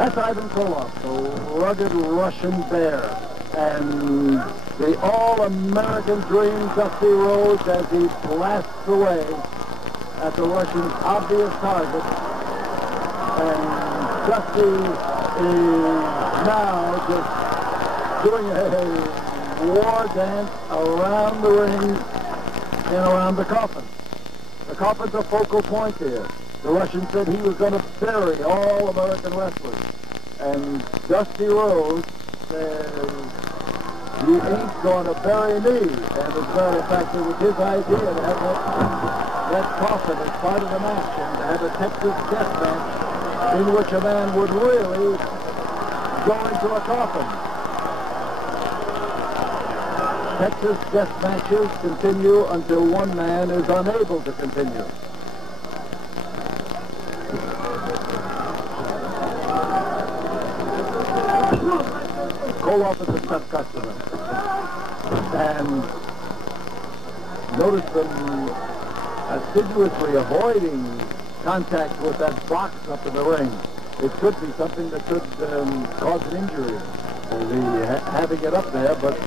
That's Ivan Koloff, the rugged Russian bear. And the all-American dream, Dusty Rhodes, as he blasts away at the Russian's obvious target. And Dusty is now just doing a war dance around the ring and around the coffin. The coffin's a focal point here. The Russian said he was going to bury all American wrestlers. And Dusty Rhodes says, "You ain't going to bury me." And as a matter of fact, it was his idea to have that coffin as part of the match and to have a Texas death match in which a man would really go into a coffin. Texas death matches continue until one man is unable to continue. Koloff is a tough customer. And notice them assiduously avoiding contact with that box up in the ring. It could be something that could cause an injury, having it up there, but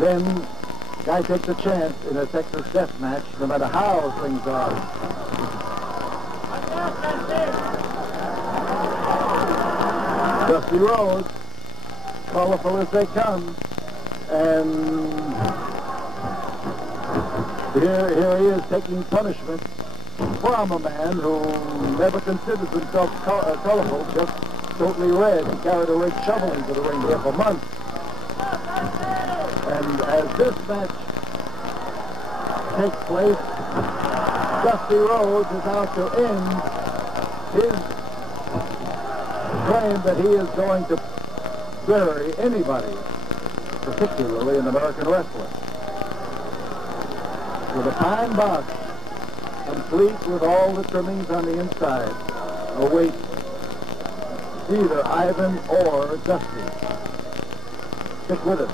then guy takes a chance in a Texas death match, no matter how things are. Dusty Rhodes, colorful as they come, and here he is taking punishment from a man who never considers himself colorful, just totally red. He carried a red shovel into the ring here for months. And as this match takes place, Dusty Rhodes is out to end his claim that he is going to bury anybody, particularly an American wrestler. With a pine box, complete with all the trimmings on the inside, awaits either Ivan or Dusty. Stick with it.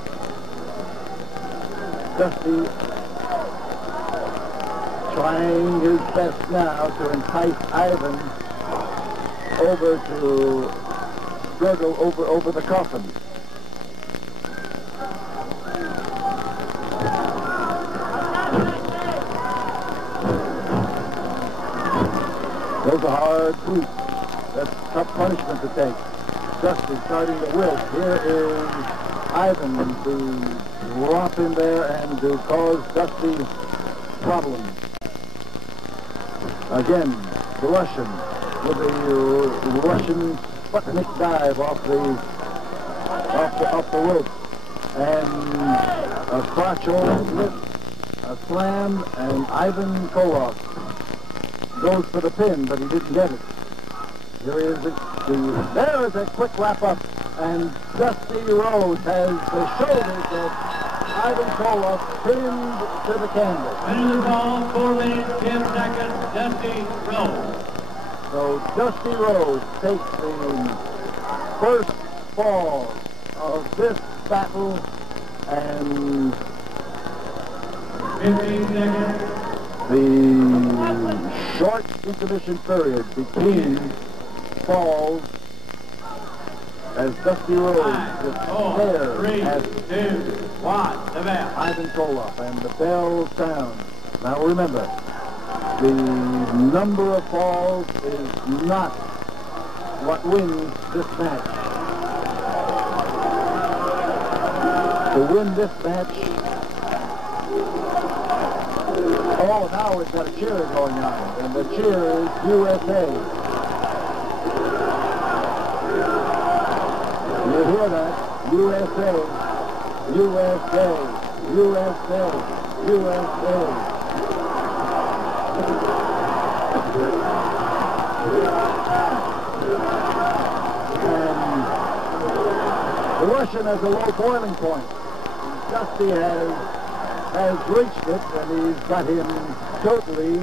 Dusty trying his best now to entice Ivan over to struggle over the coffin. Those are hard boots. That's tough punishment to take. Dusty starting to wilt. Here is Ivan to drop in there and to cause Dusty problems. Again, the Russian with the Russian Sputnik dive off the rope, and a crotch hold lift, a slam, and Ivan Koloff goes for the pin, but he didn't get it. Here is there is a quick wrap up, and Dusty Rhodes has the shoulders of Ivan Koloff pinned to the canvas. Winner of the ball, 4 minutes, 10 seconds, Dusty Rhodes. So Dusty Rhodes takes the first fall of this battle, and 15 seconds. the short intermission period between falls as Dusty Rhodes just stares 3, at 2, 1, the bell. Ivan Koloff, and the bell sounds. Now remember, the number of falls is not what wins this match. To win this match, oh, now we've got a cheer going on, and the cheer is USA. You hear that? USA, USA, USA, USA. And the Russian has a low boiling point. Dusty has reached it, and he's got him totally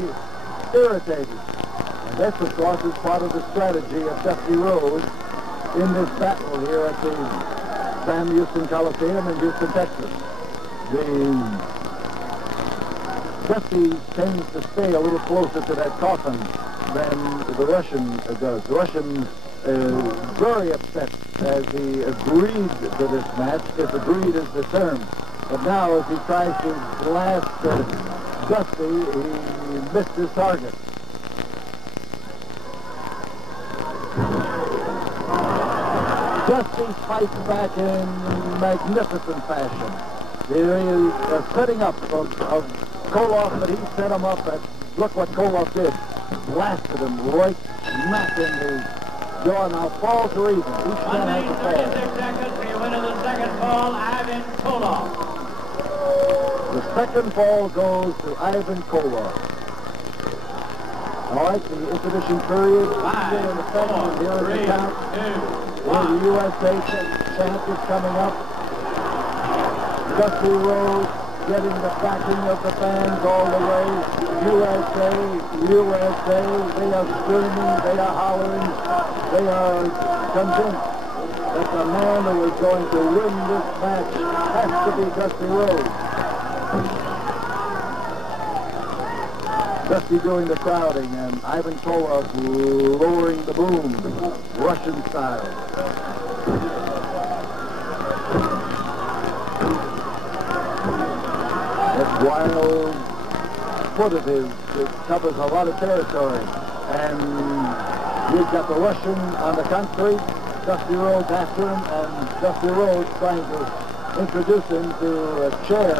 irritated. And this, of course, is part of the strategy of Dusty Rhodes in this battle here at the Sam Houston Coliseum in Houston, Texas. Dusty tends to stay a little closer to that coffin than the Russian does. The Russian very upset as he agreed to this match, if agreed is the term. But now as he tries to blast Dusty, he missed his target. Dusty fights back in magnificent fashion. There is a setting up of Koloff, but he set him up, and look what Koloff did. Blasted him right smack in the jaw. Now falls are even. Each man has a fall. 36 seconds, the winner of the second fall, Ivan Koloff. The second fall goes to Ivan Koloff. All right, the intermission period. 5, In the second, 4, here is 3, the count. 2, Where 1. the USA chant is coming up. Dusty Rhodes getting the backing of the fans all the way. USA, USA, they are screaming, they are hollering, they are convinced that the man who is going to win this match has to be Dusty Rhodes. Dusty doing the crowding and Ivan Koloff lowering the boom, Russian style. That wild foot of his, it covers a lot of territory. And we've got the Russian on the concrete, Dusty Rhodes after him, and Dusty Rhodes trying to introduce him to a chair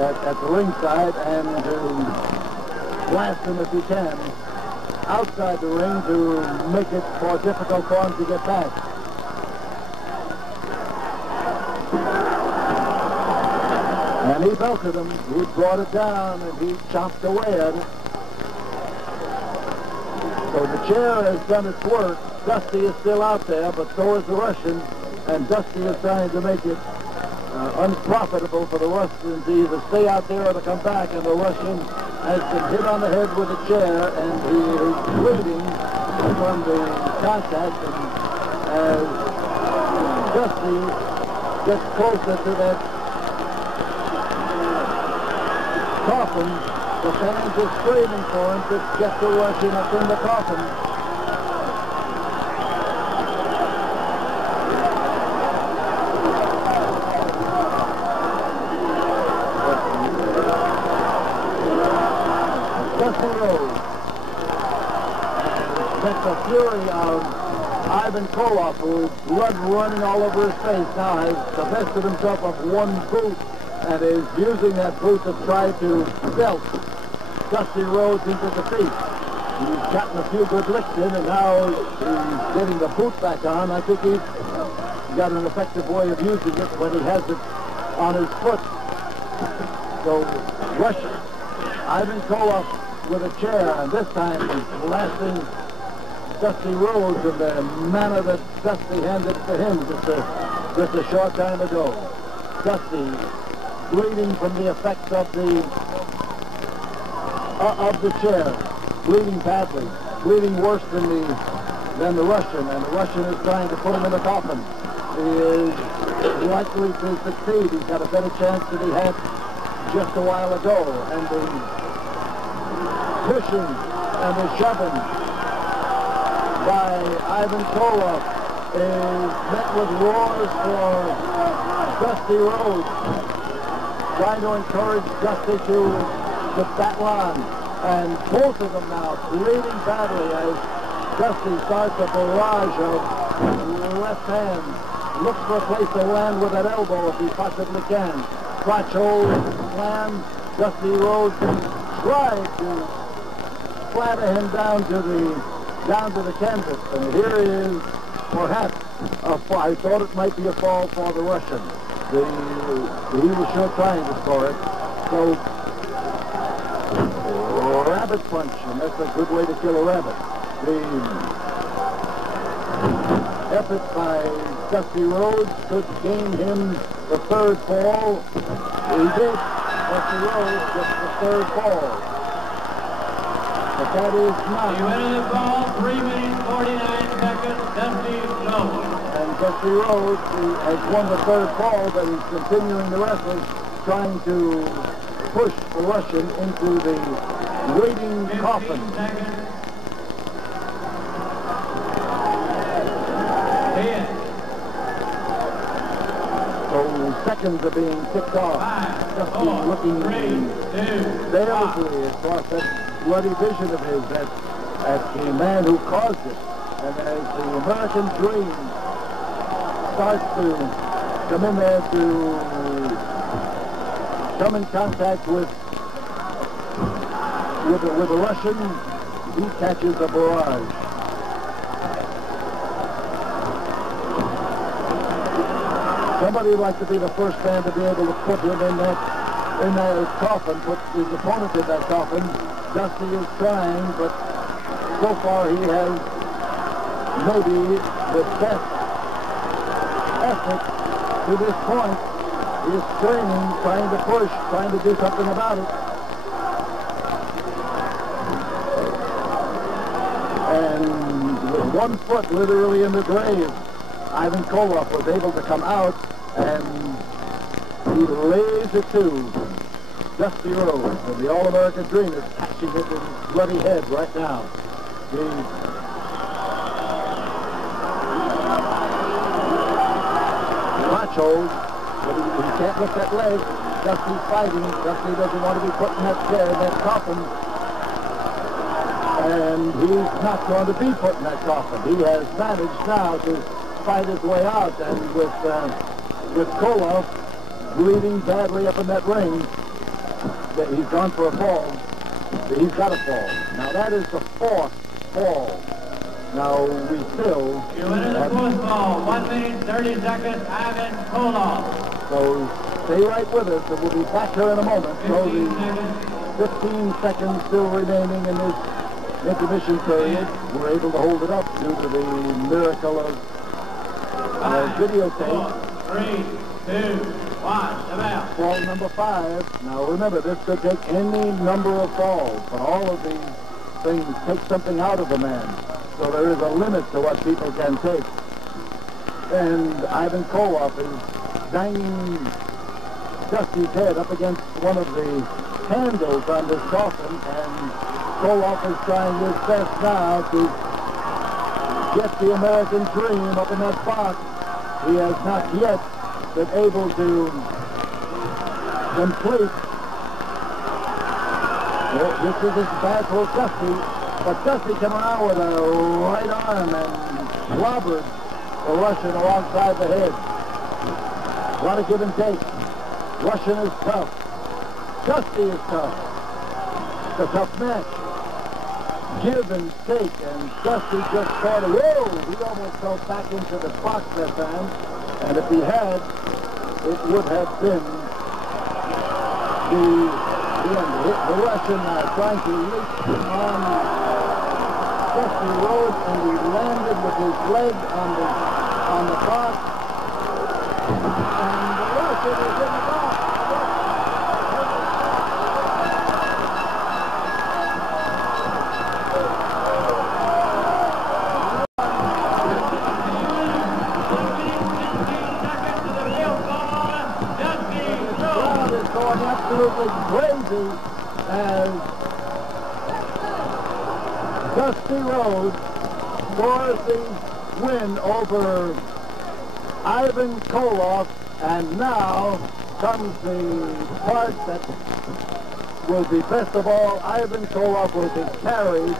at the ringside and to blast him if he can outside the ring to make it more difficult for him to get back. And he belted him. He brought it down and he chopped away at it. So the chair has done its work. Dusty is still out there, but so is the Russian. And Dusty is trying to make it unprofitable for the Russian to either stay out there or to come back. And the Russian has been hit on the head with a chair, and he is bleeding from the contact. And as Dusty gets closer to that coffin, the fans are screaming for him to get the Russian up in the coffin. Dusty Rhodes. That's the fury of Ivan Koloff, who is blood running all over his face, now has divested himself of one boot and is using that boot to try to belt Dusty Rhodes into defeat. He's gotten a few good licks in, and now he's getting the boot back on. I think he's got an effective way of using it when he has it on his foot. So, Ivan Koloff with a chair, and this time he's blasting Dusty Rhodes in the manner that Dusty handed to him just a short time ago. Dusty bleeding from the effects of the chair, bleeding badly, bleeding worse than the Russian, and the Russian is trying to put him in a coffin. He is likely to succeed. He's got a better chance than he had just a while ago, and the pushing and the shoving by Ivan Koloff is met with roars for Dusty Rhodes, trying to encourage Dusty to battle on. And both of them now bleeding badly as Dusty starts a barrage of left hand, looks for a place to land with that elbow if he possibly can. Crotch hold, slam. Dusty Rhodes tried to flatter him down to the canvas, and here is perhaps a fall. I thought it might be a fall for the Russian. He was sure trying to score it. So rabbit punch, and that's a good way to kill a rabbit. The effort by Dusty Rhodes could gain him the third fall. He did. Dusty Rhodes gets the third fall. But that is not. The winner of the ball, 3 minutes, 49 seconds, Dusty Rhodes. And Dusty Rhodes has won the third fall, but he's continuing the wrestle, trying to push the Russian into the waiting coffin. 15 seconds. The seconds are being ticked off. Dusty looking balefully across that bloody vision of his at the man who caused it. And as the American Dream starts to come in there to come in contact with the Russian, he catches a barrage. Somebody would like to be the first man to be able to put him in that coffin, put his opponent in that coffin. Dusty is trying, but so far he has maybe the best effort to this point. He is straining, trying to push, trying to do something about it. And with 1 foot literally in the grave, Ivan Koloff was able to come out, and he lays it to Dusty Rhodes. And the All-American Dream is catching it in his bloody head right now. Macho, but he can't lift that leg. Dusty's fighting. Dusty doesn't want to be put in that chair, in that coffin. And he's not going to be put in that coffin. He has managed now to fight his way out, and with Koloff bleeding badly up in that ring, he's gone for a fall. He's got a fall. Now that is the 4th fall. Now we still Your winner, the 4th fall, 1 minute 30 seconds, Ivan Koloff. So stay right with us, and we'll be back here in a moment. So the 15 seconds still remaining in this intermission period. We're able to hold it up due to the miracle of videotape. 4, 3, 2, 1, the bell. Fall number 5. Now remember, this could take any number of falls, but all of these things take something out of a man. So there is a limit to what people can take. And Ivan Koloff is banging Dusty's head up against one of the handles on this coffin, and Koloff is trying his best now to get the American Dream up in that box. He has not yet been able to complete. Well, this is bad for Dusty, but Dusty came around with a right arm and clobbered the Russian alongside the head. A lot of give and take. Russian is tough. Dusty is tough. It's a tough match. Give and take, and Dusty just caught it. Whoa! He almost fell back into the box that time, and if he had, it would have been the end. The Russian trying to leap on Dusty Rhodes, and he landed with his leg on the box, and the Russian is in the box. Absolutely crazy as Dusty Rhodes scores the win over Ivan Koloff, and now comes the part that will be best of all. Ivan Koloff will be carried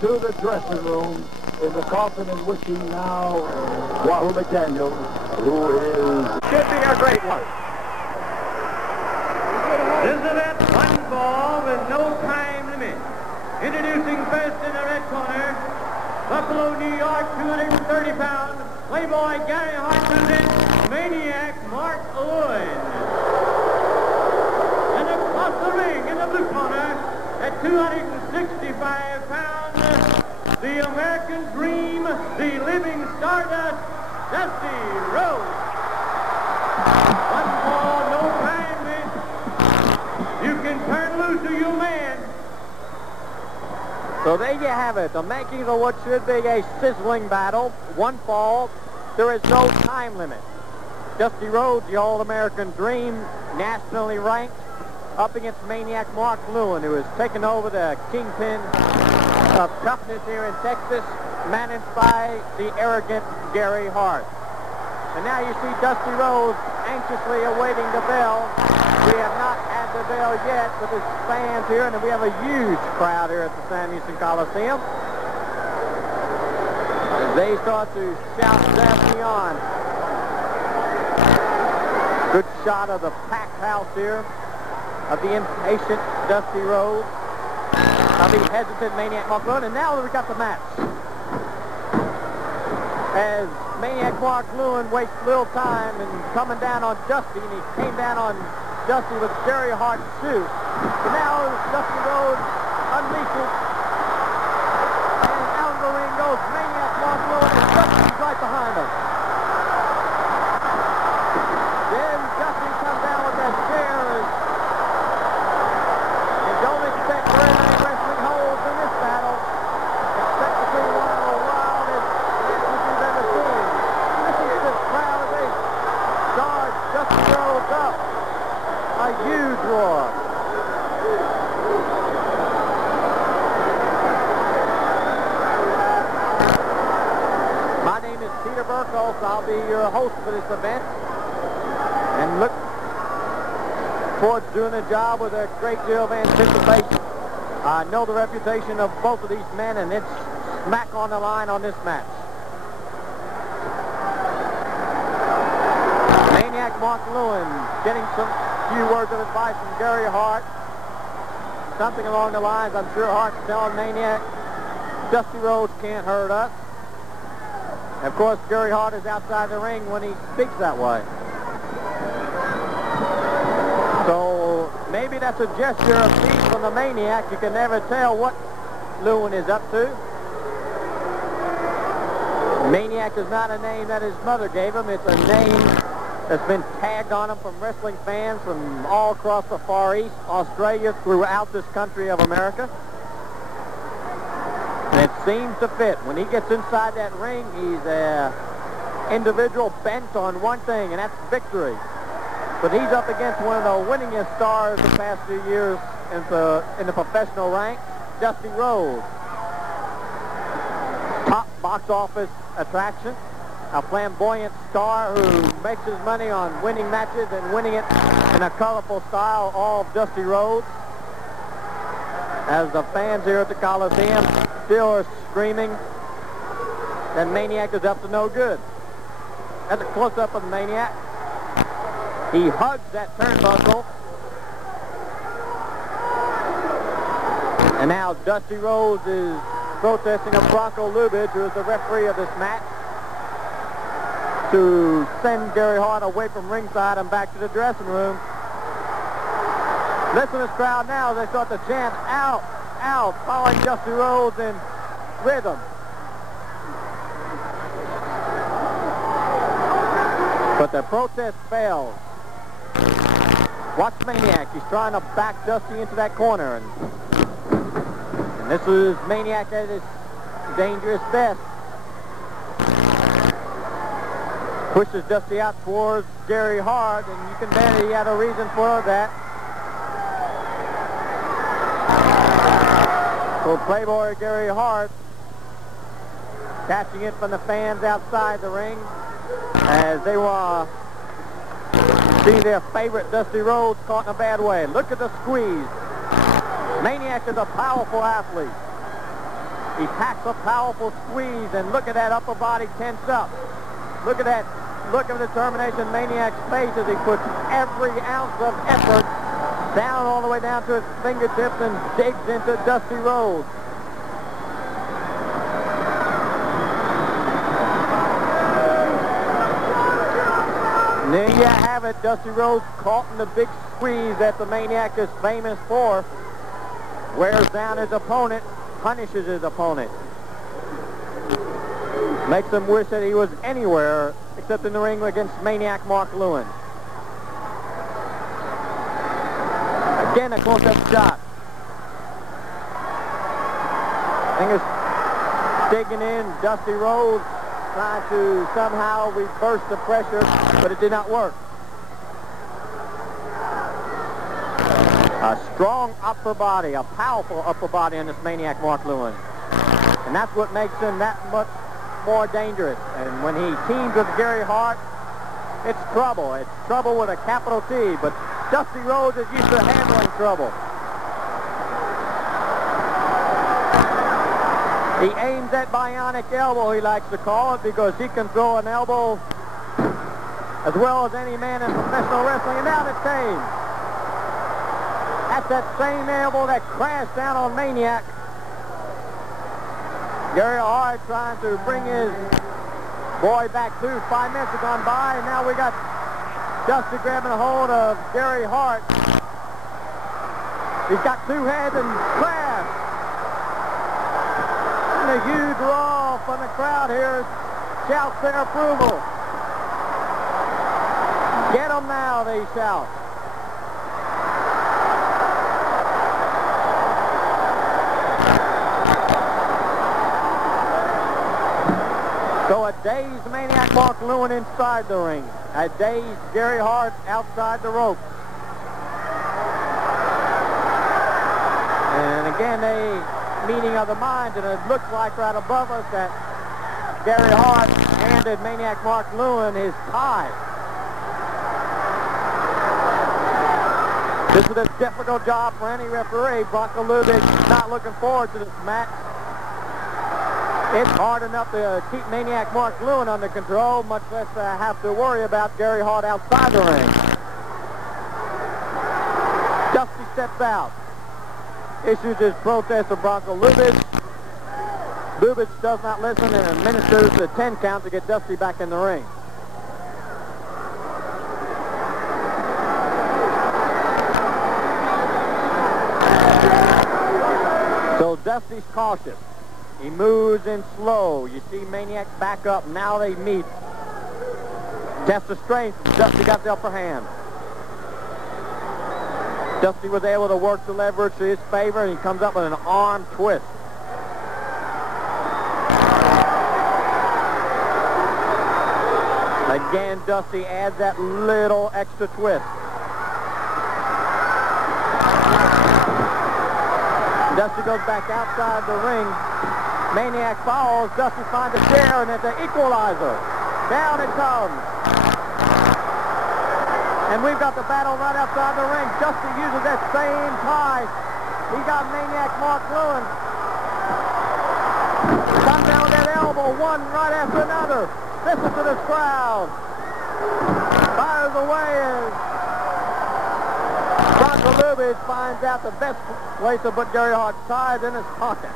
to the dressing room in the coffin in which he now, Wahoo McDaniel, who should be a great one. This event, 1 fall with no time limit. Introducing first in the red corner, Buffalo, New York, 230 pounds, Playboy Gary Hart presents Maniac Mark Owen. And across the ring in the blue corner, at 265 pounds, the American Dream, the living stardust, Dusty Rhodes. 1 fall, no time limit. You can turn loose to your man. So there you have it, the makings of what should be a sizzling battle. 1 fall, there is no time limit. Dusty Rhodes, the All-American Dream, nationally ranked, up against Maniac Mark Lewin, who has taken over the kingpin of toughness here in Texas, managed by the arrogant Gary Hart. And now you see Dusty Rhodes anxiously awaiting the bell. We have not had the bell yet with his fans here, and we have a huge crowd here at the Sam Houston Coliseum. As they start to shout Daphne on. Good shot of the packed house here, of the impatient Dusty Rhodes, of the hesitant Maniac Mark Lewin, and now we got the match. As Maniac Mark Lewin wastes little time in coming down on Dusty, and he came down on Dusty with very hard shoot. But now Dusty Rhodes unleashes, and out of the ring goes Maniac Mark Lewin, and Dusty's right behind him. Then Dusty comes down with that chair, and don't expect very many wrestling holds in this battle. Expect to see one of the wildest matches you've ever seen. Listen to this crowd as they charge Dusty Rhodes up. A huge roar. My name is Peter Burkholz. I'll be your host for this event. And look forward to doing the job with a great deal of anticipation. I know the reputation of both of these men, and it's smack on the line on this match. Maniac Mark Lewin getting some few words of advice from Gary Hart. Something along the lines, I'm sure Hart's telling Maniac, Dusty Rhodes can't hurt us. Of course, Gary Hart is outside the ring when he speaks that way. So maybe that's a gesture of peace from the Maniac. You can never tell what Lewin is up to. Maniac is not a name that his mother gave him. It's a name that's been tagged on him from wrestling fans from all across the Far East, Australia, throughout this country of America. And it seems to fit. When he gets inside that ring, he's an individual bent on one thing, and that's victory. But he's up against one of the winningest stars the past few years in the professional ranks, Dusty Rhodes. Top box office attraction, a flamboyant star who makes his money on winning matches and winning it in a colorful style, all of Dusty Rhodes. As the fans here at the Coliseum still are screaming that Maniac is up to no good. That's a close-up of the Maniac. He hugs that turnbuckle. And now Dusty Rhodes is protesting of Bronco Lubitsch, who is the referee of this match, to send Gary Hart away from ringside and back to the dressing room. Listen to this crowd now as they start to chant, out, out, following Dusty Rhodes in rhythm. But the protest fails. Watch Maniac. He's trying to back Dusty into that corner. And this is Maniac at his dangerous best. Pushes Dusty out towards Gary Hart, and you can bet he had a reason for that. So Playboy Gary Hart catching it from the fans outside the ring as they were see their favorite Dusty Rhodes caught in a bad way. Look at the squeeze. Maniac is a powerful athlete. He packs a powerful squeeze, and look at that upper body tense up. Look at that look of determination in Maniac's face as he puts every ounce of effort down all the way down to his fingertips and digs into Dusty Rhodes. And there you have it, Dusty Rhodes caught in the big squeeze that the Maniac is famous for. Wears down his opponent, punishes his opponent. Makes him wish that he was anywhere except in the ring against Maniac Mark Lewin. Again, a close-up shot. Fingers digging in. Dusty Rhodes trying to somehow reverse the pressure, but it did not work. A strong upper body, a powerful upper body on this Maniac Mark Lewin. And that's what makes him that much more dangerous. And when he teams with Gary Hart, it's trouble. It's trouble with a capital T, but Dusty Rhodes is used to handling trouble. He aims at bionic elbow, he likes to call it, because he can throw an elbow as well as any man in professional wrestling. And now it's Kane. That's that same elbow that crashed down on Maniac. Gary Hart trying to bring his boy back to. 5 minutes have gone by, and now we got Dusty grabbing a hold of Gary Hart. He's got two heads and crashed. And a huge roar from the crowd here shouts their approval. Get him now, they shout. So a dazed Maniac Mark Lewin inside the ring. A dazed Gary Hart outside the ropes. And again, a meeting of the minds, and it looks like right above us that Gary Hart handed Maniac Mark Lewin his tie. This is a difficult job for any referee. Bronco Lubitsch not looking forward to this match. It's hard enough to keep Maniac Mark Lewin under control, much less have to worry about Gary Hart outside the ring. Dusty steps out. Issues his protest to Bronco Lubitsch. Lubitsch does not listen and administers the 10 count to get Dusty back in the ring. So Dusty's cautious. He moves in slow. You see Maniac back up. Now they meet. Test of strength. Dusty got the upper hand. Dusty was able to work the leverage to his favor, and he comes up with an arm twist. Again, Dusty adds that little extra twist. Dusty goes back outside the ring. Maniac falls. Dusty finds a chair, and it's an equalizer. Down it comes. And we've got the battle right outside the ring. Dusty uses that same tie. He got Maniac Mark Lewin. Comes down with that elbow, one right after another. Listen to this crowd. Fires away as Bronco Lubitsch finds out the best place to put Gary Hart's ties in his pocket.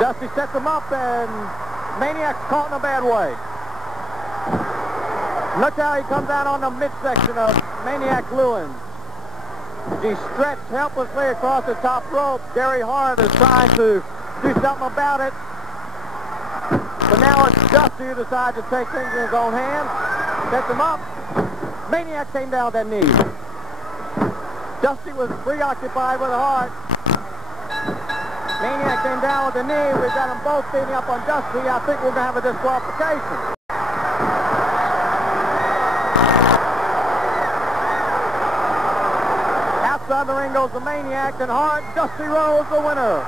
Dusty sets him up, and Maniac's caught in a bad way. Look how he comes out on the midsection of Maniac Lewin. He stretched helplessly across the top rope. Gary Hart is trying to do something about it. But now it's Dusty who decides to take things in his own hands. Sets him up. Maniac came down with that knee. Dusty was preoccupied with Hart. Maniac came down with the knee. We've got them both beating up on Dusty. I think we're going to have a disqualification. Outside the ring goes the Maniac, and Hart. Dusty Rhodes the winner.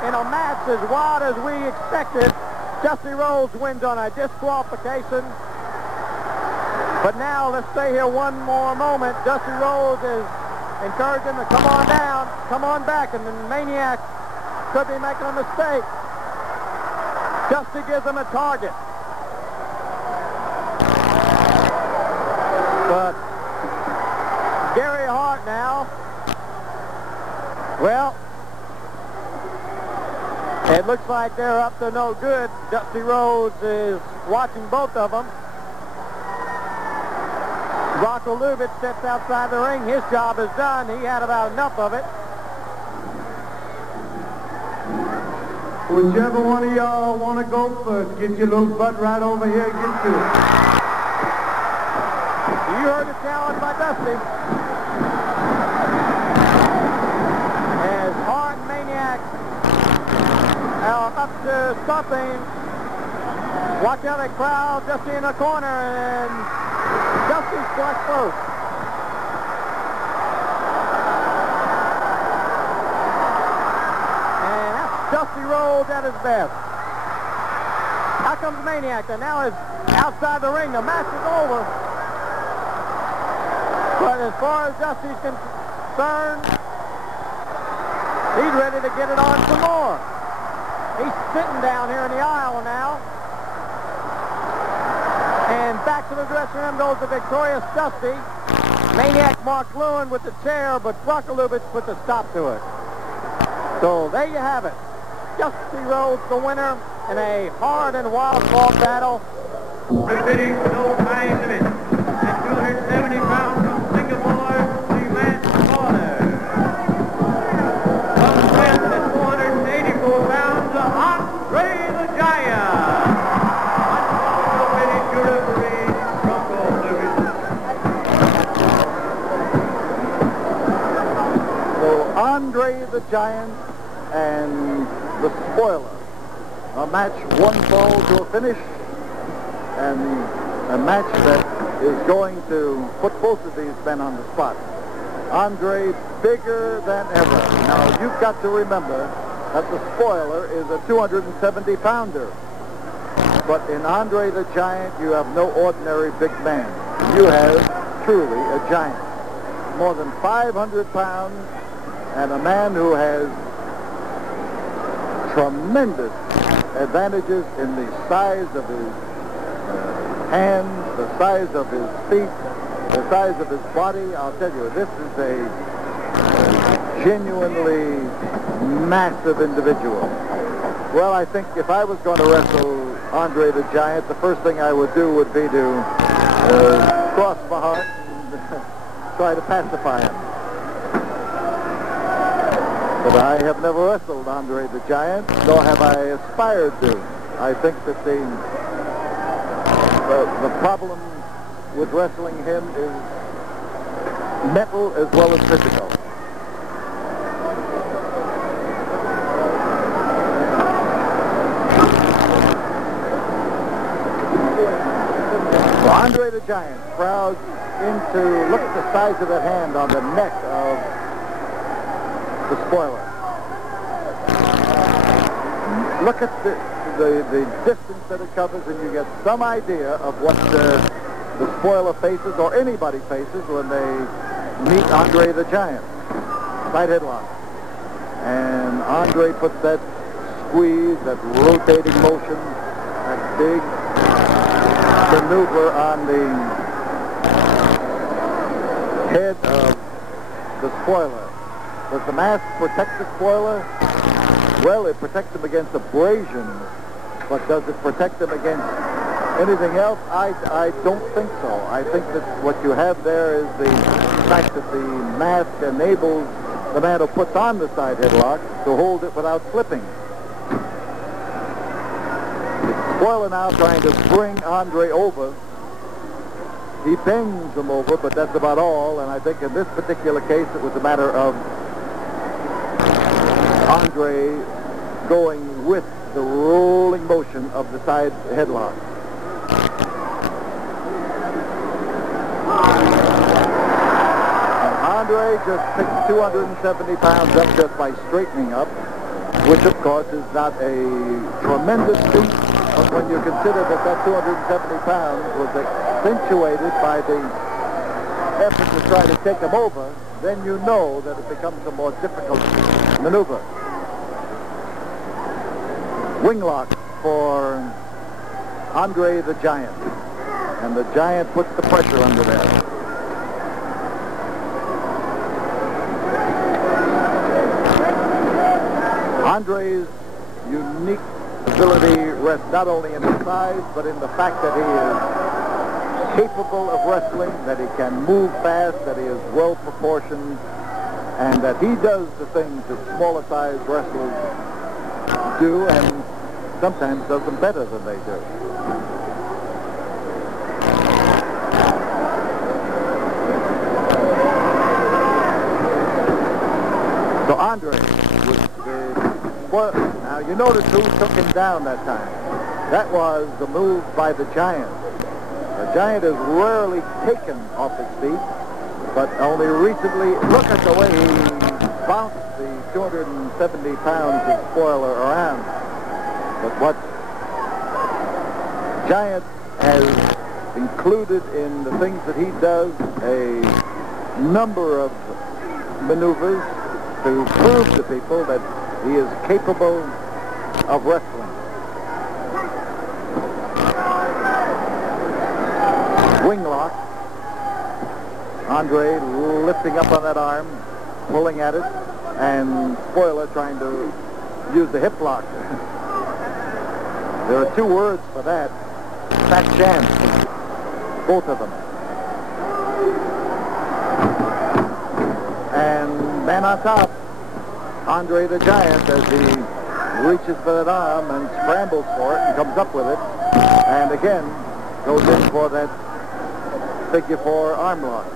In a match as wild as we expected, Dusty Rhodes wins on a disqualification. But now let's stay here one more moment. Dusty Rhodes is encouraging him to come on down, come on back, and the Maniac could be making a mistake. Dusty gives him a target. But Gary Hart now, well, it looks like they're up to no good. Dusty Rhodes is watching both of them. Bronco Lubitsch steps outside the ring. His job is done. He had about enough of it. Whichever one of y'all want to go first, get your little butt right over here and get to it. You heard the challenge by Dusty. As Hart and Maniac up to something. Watch out, that crowd, Dusty in the corner, and Dusty's flush first. And that's Dusty Rhodes at his best. Out comes Maniac, and now is outside the ring. The match is over. But as far as Dusty's concerned, he's ready to get it on some more. He's sitting down here in the aisle now. And back to the dressing room goes the victorious Dusty. Maniac Mark Lewin with the chair, but Brockalubitz put the stop to it. So there you have it. Dusty Rhodes, the winner, in a hard and wild-fought battle. Defeating no time limit. At 270 pounds from Singapore, the Matt Caller. From France at 484 pounds, Andre the Giant. Andre the Giant and the Spoiler. A match one fall to a finish, and a match that is going to put both of these men on the spot. Andre bigger than ever. Now you've got to remember that the Spoiler is a 270-pounder. But in Andre the Giant, you have no ordinary big man. You have truly a giant. More than 500 pounds, and a man who has tremendous advantages in the size of his hands, the size of his feet, the size of his body. I'll tell you, this is a genuinely massive individual. Well, I think if I was going to wrestle Andre the Giant, the first thing I would do would be to cross my heart and try to pacify him. But I have never wrestled Andre the Giant, nor have I aspired to. I think that the problem with wrestling him is mental as well as physical. So Andre the Giant crowds into, look at the size of that hand on the neck of the Spoiler. Look at the distance that it covers, and you get some idea of what the Spoiler faces, or anybody faces, when they meet Andre the Giant. Side headlock. And Andre puts that squeeze, that rotating motion, that big maneuver on the head of the Spoiler. Does the mask protect the Spoiler? Well, it protects him against abrasion, but does it protect him against anything else? I don't think so. I think that what you have there is the fact that the mask enables the man who puts on the side headlock to hold it without slipping. The Spoiler now trying to bring Andre over. He bends him over, but that's about all, and I think in this particular case it was a matter of Andre going with the rolling motion of the side headlock. And Andre just picked 270 pounds up just by straightening up, which of course is not a tremendous feat, but when you consider that that 270 pounds was accentuated by the effort to try to take him over, then you know that it becomes a more difficult maneuver. Winglock for Andre the Giant. And the Giant puts the pressure under there. Andre's unique ability rests not only in his size, but in the fact that he is capable of wrestling, that he can move fast, that he is well proportioned, and that he does the things that smaller sized wrestlers do, and sometimes does them better than they do. So Andre was the... Well, now you notice who took him down that time. That was the move by the Giant. The Giant is rarely taken off his feet, but only recently, look at the way he bounced the 270 pounds of spoiler around. But what Giant has included in the things that he does a number of maneuvers to prove to people that he is capable of wrestling. Wing lock. Andre lifting up on that arm, pulling at it, and Spoiler trying to use the hip lock. There are two words for that. Fat chance. Both of them. And man on top, Andre the Giant, as he reaches for that arm and scrambles for it and comes up with it, and again goes in for that figure four arm lock.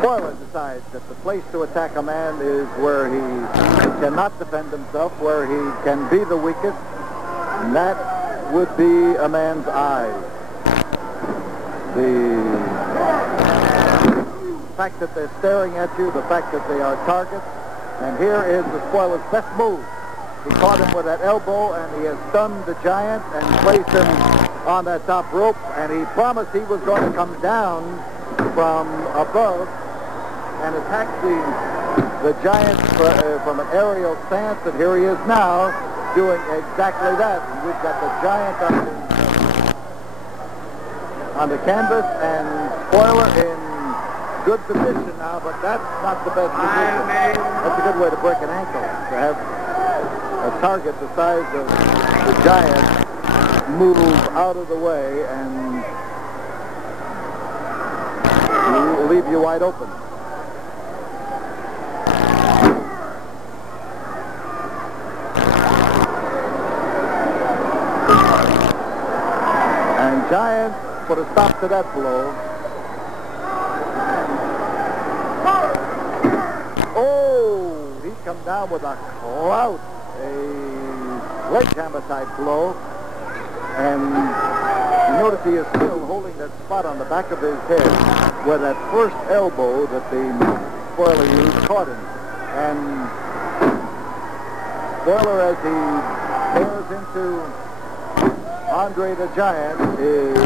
Spoiler decides that the place to attack a man is where he cannot defend himself, where he can be the weakest, and that would be a man's eyes. The fact that they're staring at you, the fact that they are targets, and here is the Spoiler's best move. He caught him with that elbow, and he has stunned the Giant and placed him on that top rope, and he promised he was going to come down from above and attack the Giant from an aerial stance, and here he is now doing exactly that. And we've got the Giant on the canvas and Spoiler in good position now, but that's not the best position. That's a good way to break an ankle, to have a target the size of the Giant move out of the way and leave you wide open. And Giant put a stop to that blow. Oh, he come down with a clout, a sledgehammer type blow, and you notice he is still holding that spot on the back of his head where that first elbow that the Spoiler used caught him. And Spoiler, as he tears into Andre the Giant, is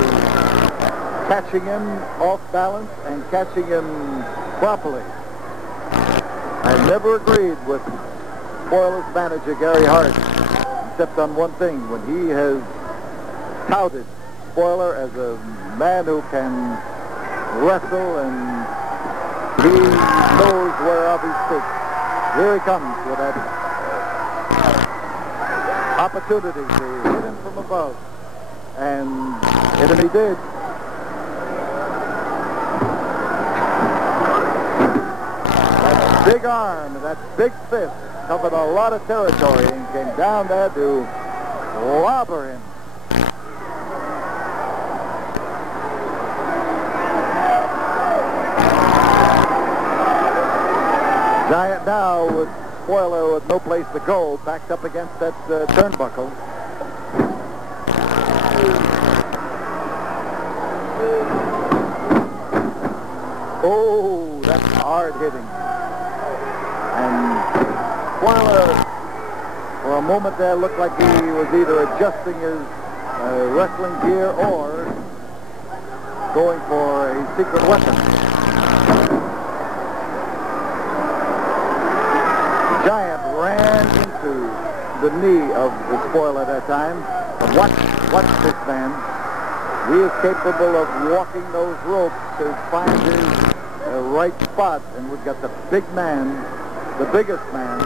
catching him off balance and catching him properly. I've never agreed with Spoiler's manager, Gary Hart, except on one thing. When he has touted Spoiler as a man who can wrestle and he knows whereof he speaks. Here he comes with that opportunity to hit him from above. And hit him he did. That big arm, that big fist covered a lot of territory and came down there to clobber him. Giant now with Spoiler with no place to go, backed up against that turnbuckle. Oh, that's hard hitting. And Spoiler, for a moment there, looked like he was either adjusting his wrestling gear or going for a secret weapon. Giant ran into the knee of the Spoiler at that time. But watch this man. He is capable of walking those ropes to find his right spot. And we've got the big man, the biggest man,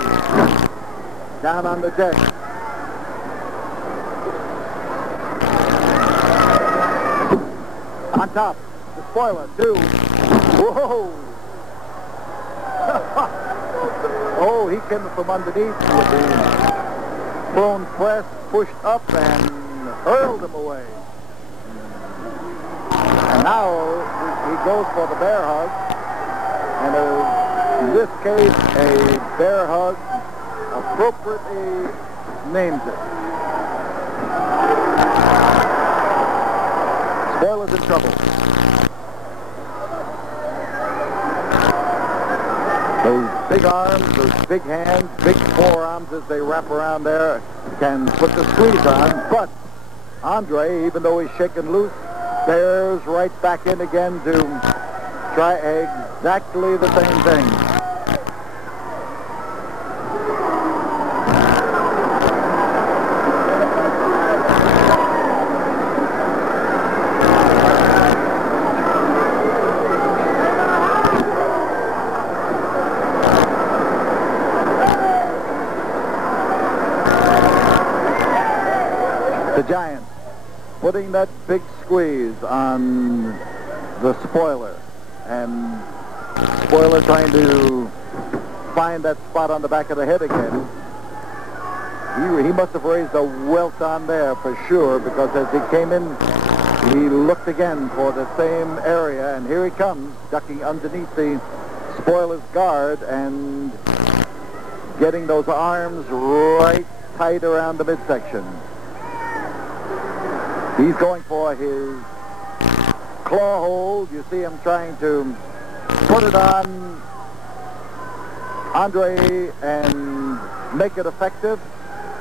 down on the deck. On top, the Spoiler, too. Whoa! Oh, he came from underneath with the prone press, pushed up and hurled him away. And now he goes for the bear hug. And in this case, a bear hug appropriately names it. Spoiler's in trouble. Those big arms, those big hands, big forearms as they wrap around there can put the squeeze on, but Andre, even though he's shaken loose, bears right back in again to try exactly the same thing. The Giants putting that big squeeze on the Spoiler, and Spoiler trying to find that spot on the back of the head again. He must have raised a welt on there for sure, because as he came in, he looked again for the same area, and here he comes, ducking underneath the Spoiler's guard and getting those arms right tight around the midsection. He's going for his claw hold. You see him trying to put it on Andre and make it effective.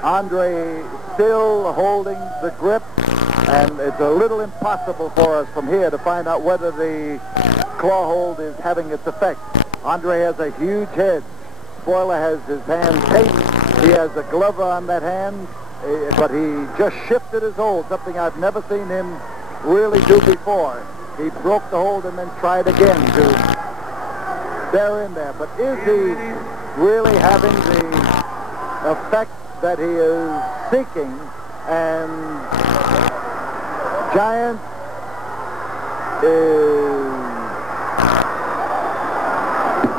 Andre still holding the grip, and it's a little impossible for us from here to find out whether the claw hold is having its effect. Andre has a huge head. Spoiler has his hand taped. He has a glove on that hand. But he just shifted his hold, something I've never seen him really do before. He broke the hold and then tried again to bear in there. But is he really having the effect that he is seeking? And Giant is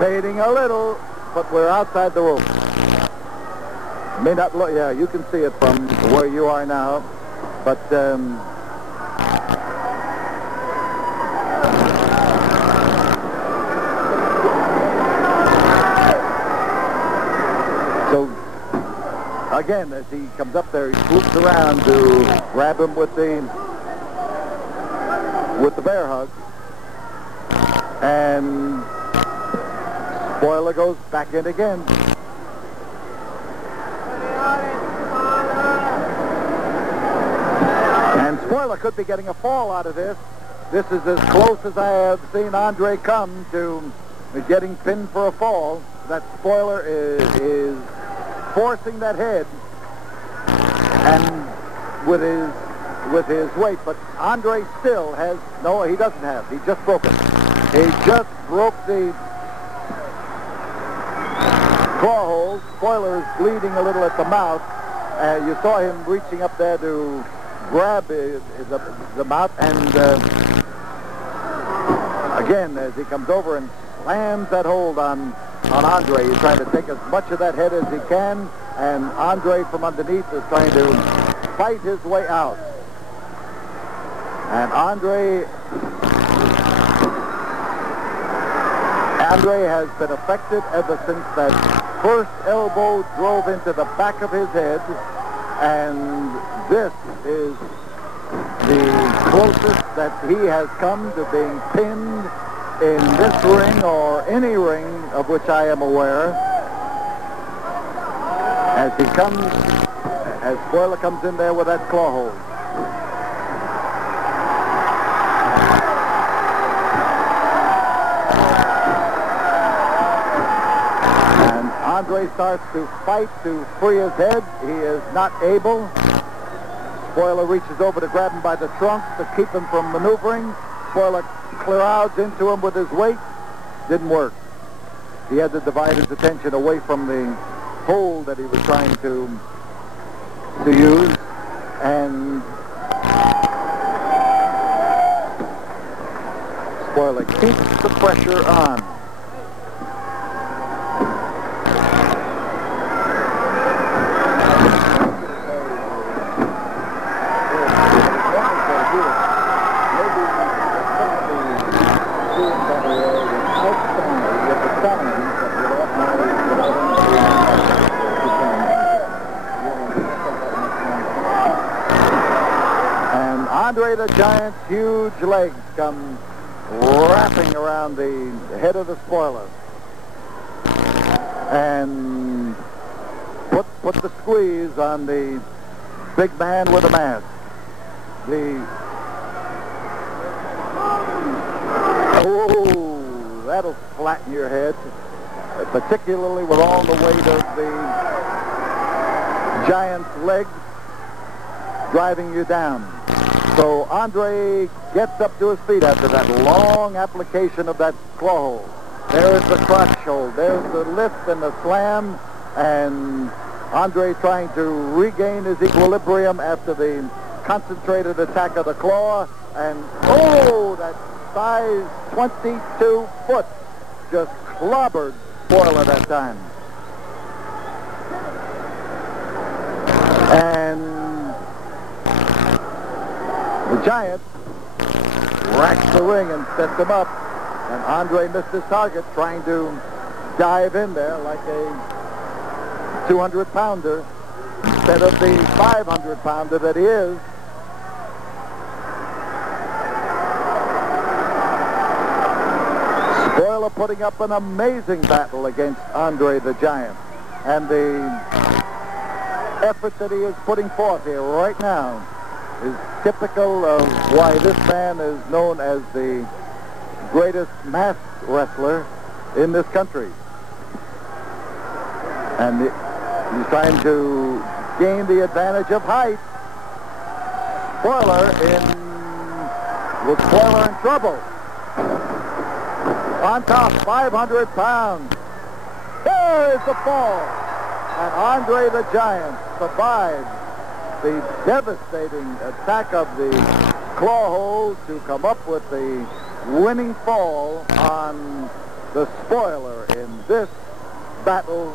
fading a little, but we're outside the rope. May not look, yeah, you can see it from where you are now, but so again, as he comes up there, he swoops around to grab him with the bear hug, and Spoiler goes back in again. And Spoiler could be getting a fall out of this. This is as close as I have seen Andre come to getting pinned for a fall. That Spoiler is forcing that head, and with his weight. But Andre still has, no, he doesn't have. He just broke it. He just broke the claw hold. Spoiler is bleeding a little at the mouth. You saw him reaching up there to grab the mouth, and again, as he comes over and slams that hold on Andre, he's trying to take as much of that head as he can, and Andre from underneath is trying to fight his way out. And Andre has been affected ever since that first elbow drove into the back of his head, and this is the closest that he has come to being pinned in this ring or any ring of which I am aware. As Spoiler comes in there with that claw hold. And Andre starts to fight to free his head. He is not able. Spoiler reaches over to grab him by the trunk to keep him from maneuvering. Spoiler clouds into him with his weight. Didn't work. He had to divide his attention away from the hold that he was trying to use. And Spoiler keeps the pressure on. Andre the Giant's huge legs come wrapping around the head of the spoiler and put the squeeze on the big man with the mask. Oh, that'll flatten your head, particularly with all the weight of the Giant's legs driving you down. So Andre gets up to his feet after that long application of that claw hold. There is the crotch hold. There's the lift and the slam, and Andre trying to regain his equilibrium after the concentrated attack of the claw, and oh, that size 22 foot just clobbered Spoiler that time. And the Giant racks the ring and sets him up, and Andre missed his target trying to dive in there like a 200-pounder instead of the 500-pounder that he is. Spoiler putting up an amazing battle against Andre the Giant, and the effort that he is putting forth here right now is typical of why this man is known as the greatest masked wrestler in this country. And he's trying to gain the advantage of height. With Spoiler in trouble. On top, 500 pounds. There is the fall. And Andre the Giant survived the devastating attack of the claw hold to come up with the winning fall on the Spoiler in this battle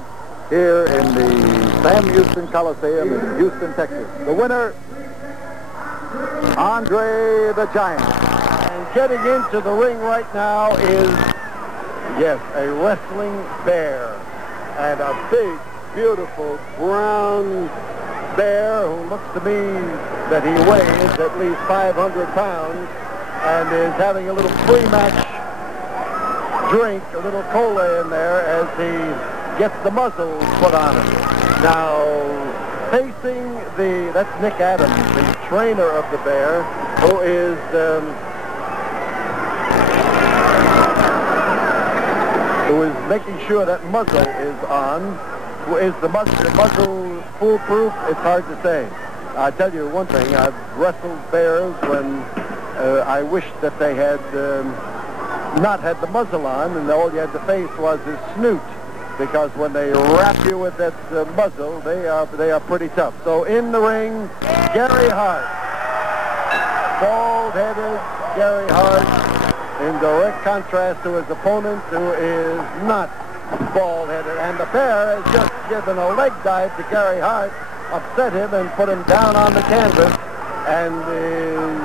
here in the Sam Houston Coliseum in Houston, Texas. The winner, Andre the Giant. And getting into the ring right now is, yes, a wrestling bear. And a big, beautiful brown bear who looks to me that he weighs at least 500 pounds and is having a little pre-match drink, a little cola in there as he gets the muzzle put on him. Now, facing that's Nick Adams, the trainer of the bear, who is making sure that muzzle is on. Is the muzzle foolproof? It's hard to say. I'll tell you one thing. I've wrestled bears when I wished that they had not had the muzzle on, and all you had to face was his snoot, because when they wrap you with that muzzle, they are pretty tough. So in the ring, Gary Hart, bald-headed Gary Hart, in direct contrast to his opponent, who is not bald-headed. And the bear has just given a leg dive to Gary Hart, upset him and put him down on the canvas, and is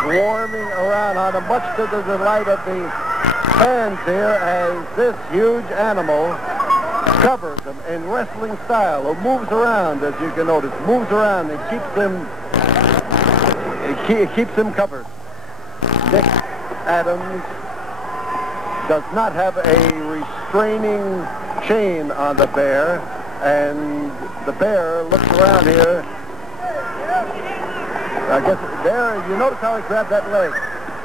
swarming around on him, much to the delight of the fans here, as this huge animal covers him in wrestling style, who moves around, as you can notice, moves around and keeps him covered. Nick Adams does not have a restraining chain on the bear, and the bear looks around here. I guess there, you notice how he grabbed that leg.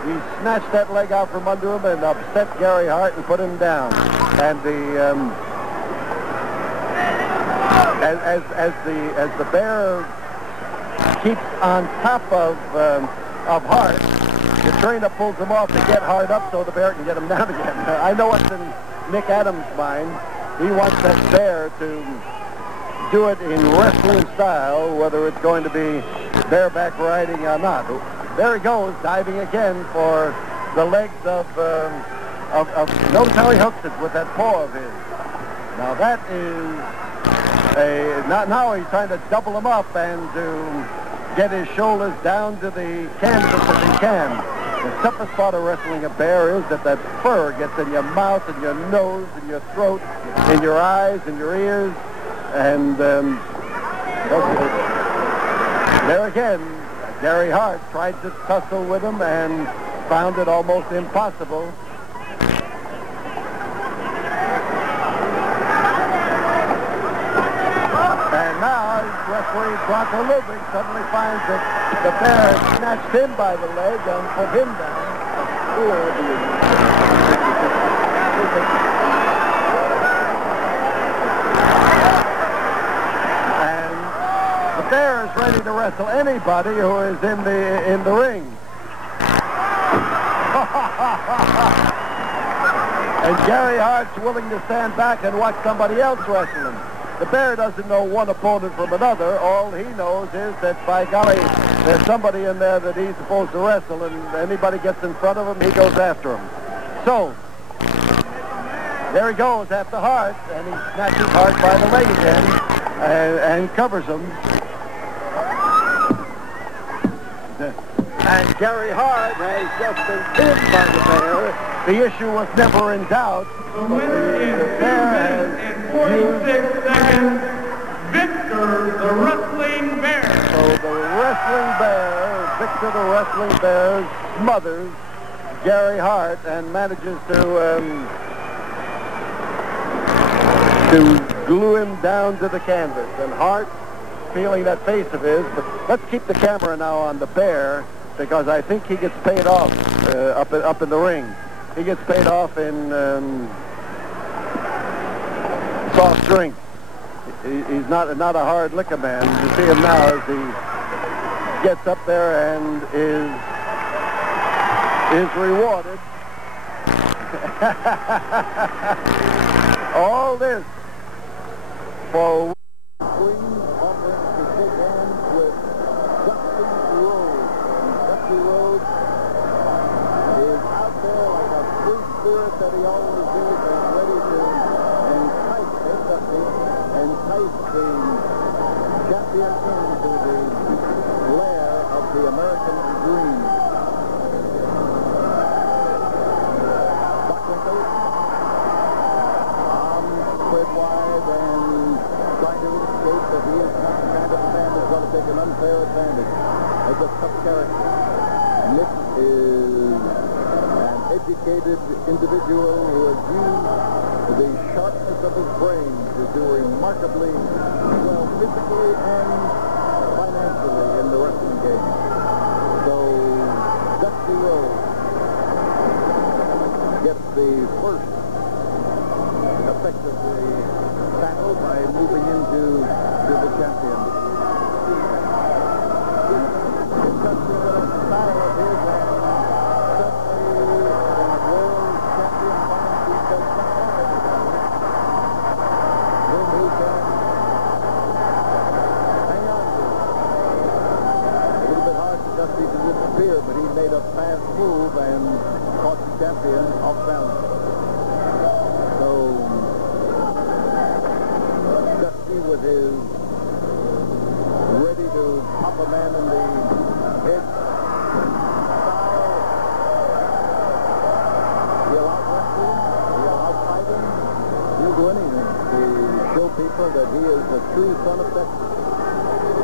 He snatched that leg out from under him and upset Gary Hart and put him down. And as the bear keeps on top of Hart, the trainer pulls him off to get Hart up so the bear can get him down again. I know what's in Nick Adams' mind. He wants that bear to do it in wrestling style, whether it's going to be bareback riding or not. There he goes, diving again for the legs of notice how he hooks it with that paw of his. Now that is now he's trying to double him up and to get his shoulders down to the canvas as he can. The toughest part of wrestling a bear is that fur gets in your mouth and your nose and your throat, in your eyes and your ears. And there again, Gary Hart tried to tussle with him and found it almost impossible. And now referee Bronco Lubick suddenly finds that the Bear snatched him by the leg and put him down. And the Bear is ready to wrestle anybody who is in the ring. And Gary Hart's willing to stand back and watch somebody else wrestle him. The Bear doesn't know one opponent from another. All he knows is that, by golly, there's somebody in there that he's supposed to wrestle, and anybody gets in front of him, he goes after him. So, there he goes after Hart, and he snatches Hart by the leg again and covers him. And Gary Hart has just been pinned by the Bear. The issue was never in doubt. The winner is 2 minutes and 46 seconds, Victor the Wrestling Bear. So the Wrestling Bear, Victor the Wrestling Bear, smothers Gary Hart and manages to glue him down to the canvas. And Hart, feeling that face of his, but let's keep the camera now on the Bear, because I think he gets paid off up in the ring. He gets paid off in soft drink. He's not a hard liquor man. You see him now as he gets up there and is rewarded. All this for Queen offering to shake hands with Dusty Rhodes. Dusty Rhodes is out there like a free spirit that he always is, and ready to entice the champion into the lair of the American dream. Buckwinkle, arms spread wide and trying to indicate that he is not the kind of man who's going to take an unfair advantage. As a tough character. Nick is an educated individual who has used the sharpness of his brain to do remarkably well physically and financially in the wrestling game. So Dusty Rhodes gets the first effectively tackle by moving into the champion. It's Dusty with a style of his, and certainly world champion finds he does not have anybody whom he can hang on to. A little bit hard for Dusty to disappear, but he made a fast move and caught the champion off balance. So Dusty with his ready to pop a man in the head style. He'll out-wrestle, he'll out-fight him, he'll do anything to show people that he is a true son of Texas,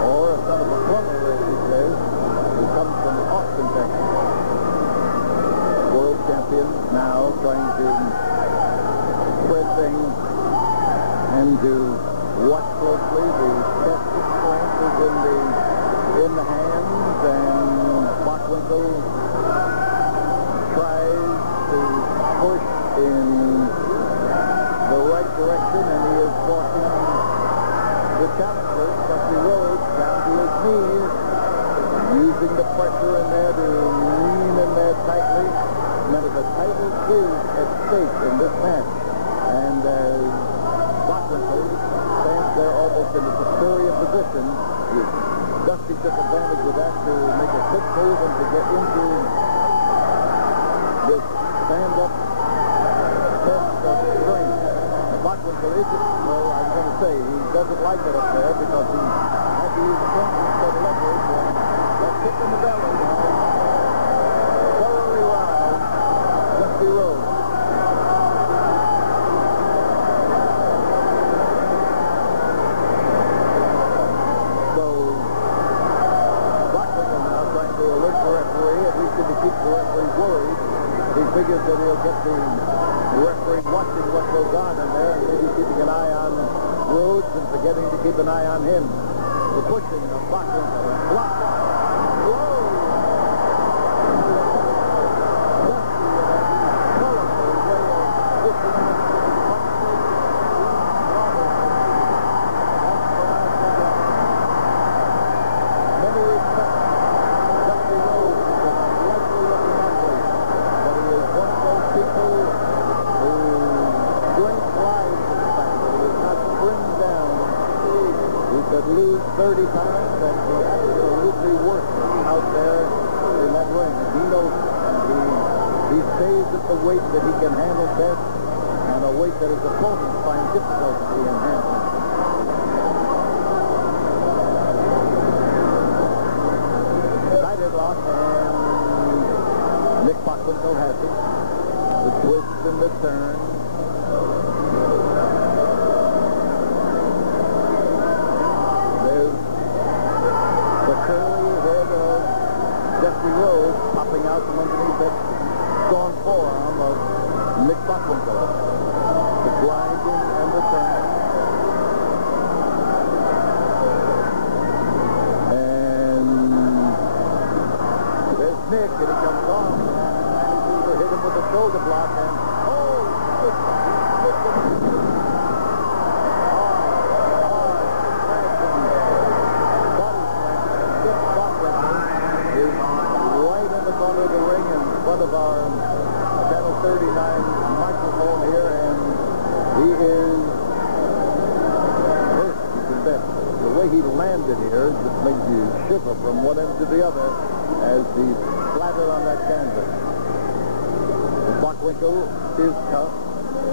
or a son of a plumber, as he says, who comes from Austin, Texas. World champion now trying to spread things and to watch closely. The test of strength is in the hands, and Buckwinkle tries to push in the right direction, and he is forcing the challenger, Dusty Rhodes, down to his knees, using the pressure in there to lean in there tightly. Remember, the title is at stake in this match, and as Buckwinkle stands there almost in a superior position, Dusty took advantage of that to make a quick move and to get into this stand-up test of strength. Buckwinkle is, well, I'm going to say, he doesn't like it up there because he had to use strength instead of leverage, and that kick in the belly has figures that he'll get the referee watching what goes on in there and maybe keeping an eye on Rhodes and forgetting to keep an eye on him. The pushing of Bachwinkle is blocked. Whoa! Dusty in a colorful way of pushing him. Many respects, Dusty Rhodes is a likely looking athlete, but he is one of those people who strength lies in the fact that he is not trimmed down. He could lose 30 pounds and be absolutely worthless out there in that ring. And he knows it. And he stays at the weight that he can handle best and a weight that his opponents find difficulty in handling. Side lock, and Nick Bachwinkle has it. The twist and the turn. There's the curly head of Dusty Rhodes popping out from underneath that strong forearm of Nick Bachwinkle. The grinding and the turn. And there's Nick, and he comes on and hit him with a shoulder block, and of the ring in front of our Channel 39 microphone here, and he is hurt, you can bet. The way he landed here just makes you shiver from one end to the other as he flattered on that canvas. Bachwinkle is tough.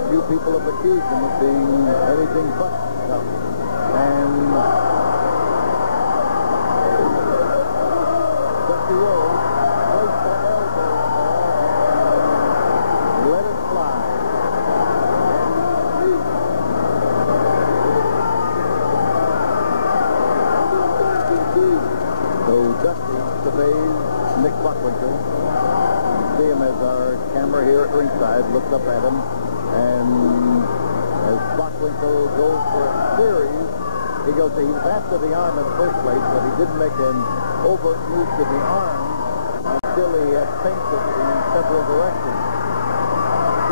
Few people have accused him of being anything but tough. And Dusty Rhodes placed the elbow in there and let it fly. So Dusty surveys Nick Bachwinkle. You see him as our camera here at ringside looks up at him, and as Bachwinkle goes for a series, he was after the arm in first place, but he didn't make an overt move to the arm until he had feinted in several directions.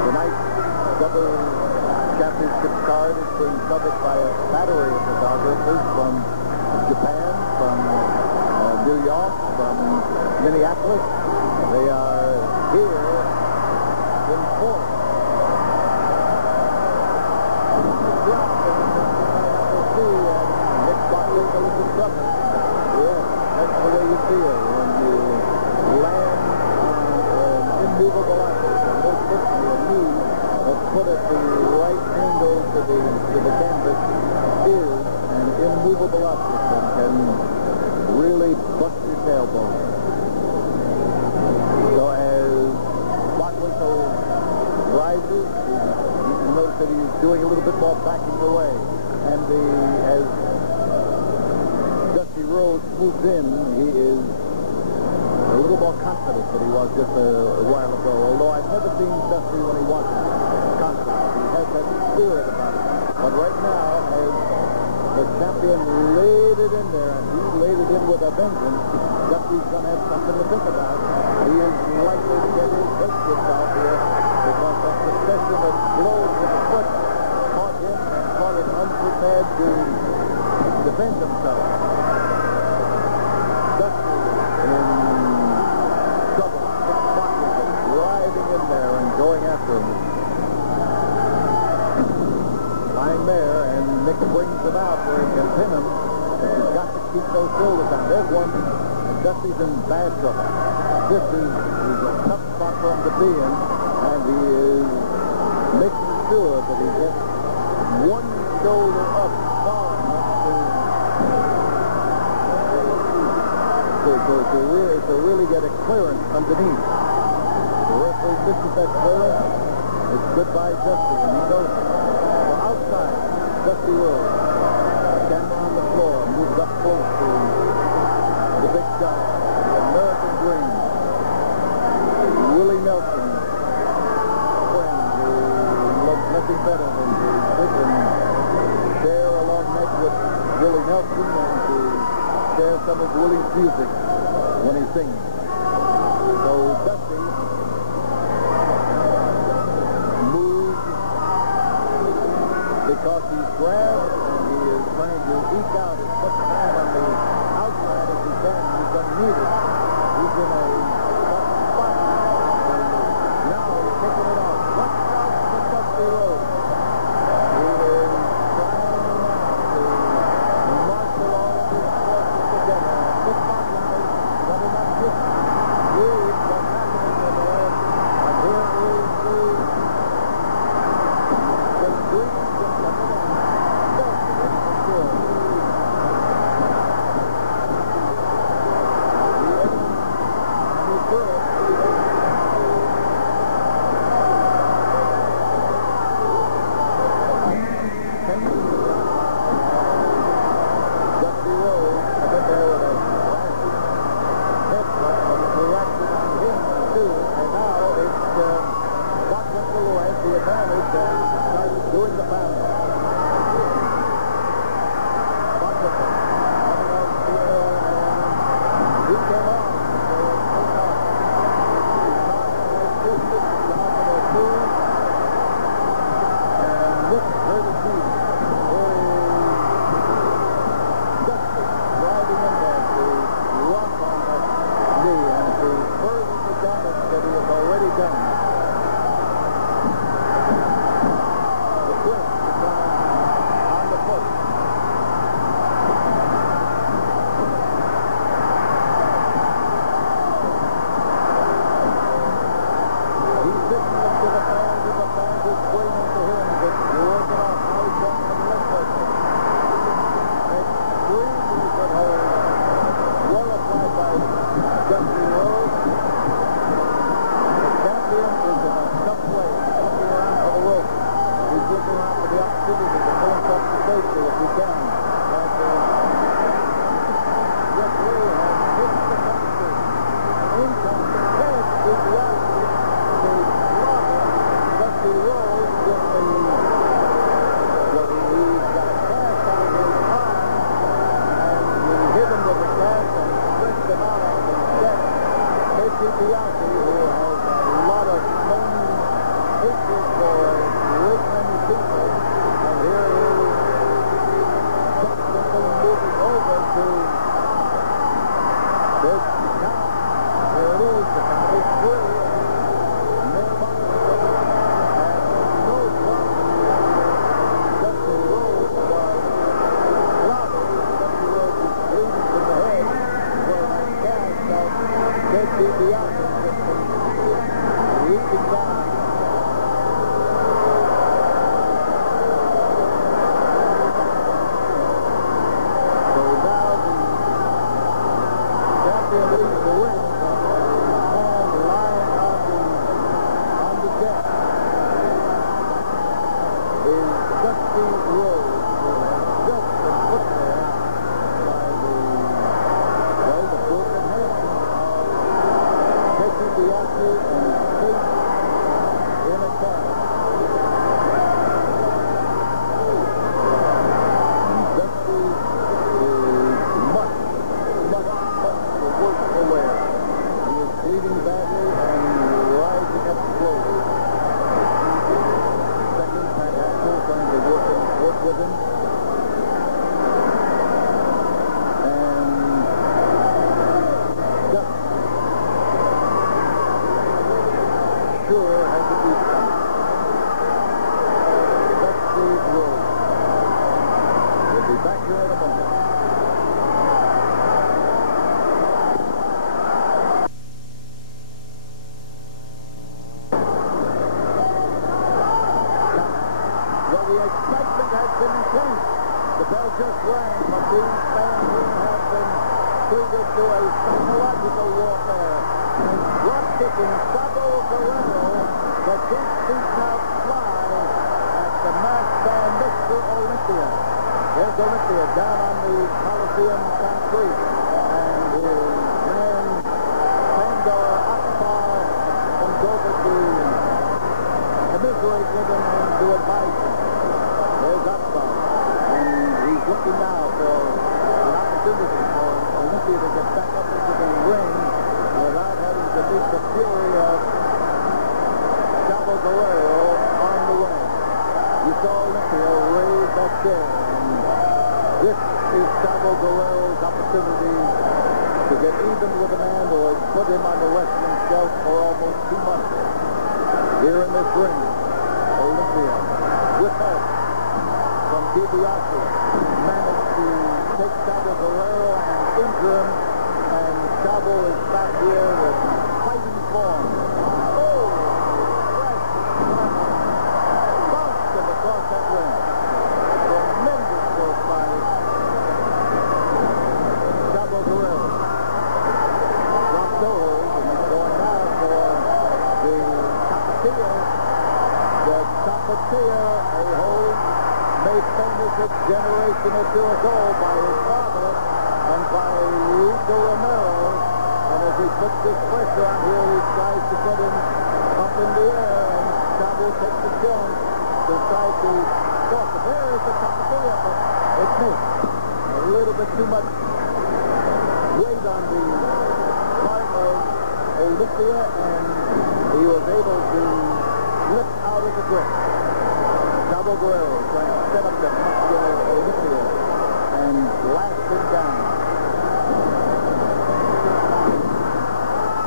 Tonight's double championship card is being covered by a battery of photographers from Japan, from New York, from Minneapolis. They are here in force. Nick Bachwinkle is in trouble. Yes, that's the way you feel when you land on an immovable object, and most certainly a knee that's put at the right angle to the canvas is an immovable object and can really bust your tailbone. So as Bachwinkle rises, you notice that he's doing a little bit more backing away. And as Dusty Rhodes moves in, he is a little more confident than he was just a while ago. Although I've never seen Dusty when he wasn't confident. He has that spirit about him. But right now, as the champion laid it in there, and he laid it in with a vengeance, Dusty's going to have something to think about. He is likely to get his head kicked out here because that succession of blows with the foot caught him and caught him unprepared to defend himself. Dusty in trouble. Nick Bachwinkle driving in there and going after him. Lying there, and Nick brings him out where he can pin him, but he's got to keep those shoulders down. There's one, and Dusty's in bad trouble. This is a tough spot for him to be in, and he is making sure that he gets one shoulder up far enough to really get a clearance underneath. The referee misses that clearance. It's goodbye Dusty, and he knows it. So outside, Dusty Rhodes, camera on the floor, moves up close to the big shot, the American Dream. Willie Nelson singing. So Dusty moves because he's grabbed and he is trying to eke out as much time on the outside as he can. He's going to need it. He's in a tough spot. And now he's taking it off. Watch out for Dusty Rhodes. He is trying now to marshal all of his forces together. And this spotlight, but enough to read what's happening in there. And here is the dreams of the middle. Looking now for an opportunity for Olympia to get back up into the ring Dream. Olympia with help from DiBiase managed to take Chavo Guerrero and injure him, and Chavo is back here with fighting form. Oh, fresh bounced him across that ring. Tremendous work by Chavo Guerrero. Dropped over, and he's going now for the Tapatio. The Tapatio, a hold made famous a generation or two ago by his father and by Rico Romero. And as he puts this pressure on here, he tries to get him up in the air, and Chavo takes the jump to try to cross it. There is the Tapatio, but it's missed. A little bit too much weight on the part of Olympia, and he was able to slip out of the grip. Chavo Guerrero trying to set up the muscular Olympia and blast him down.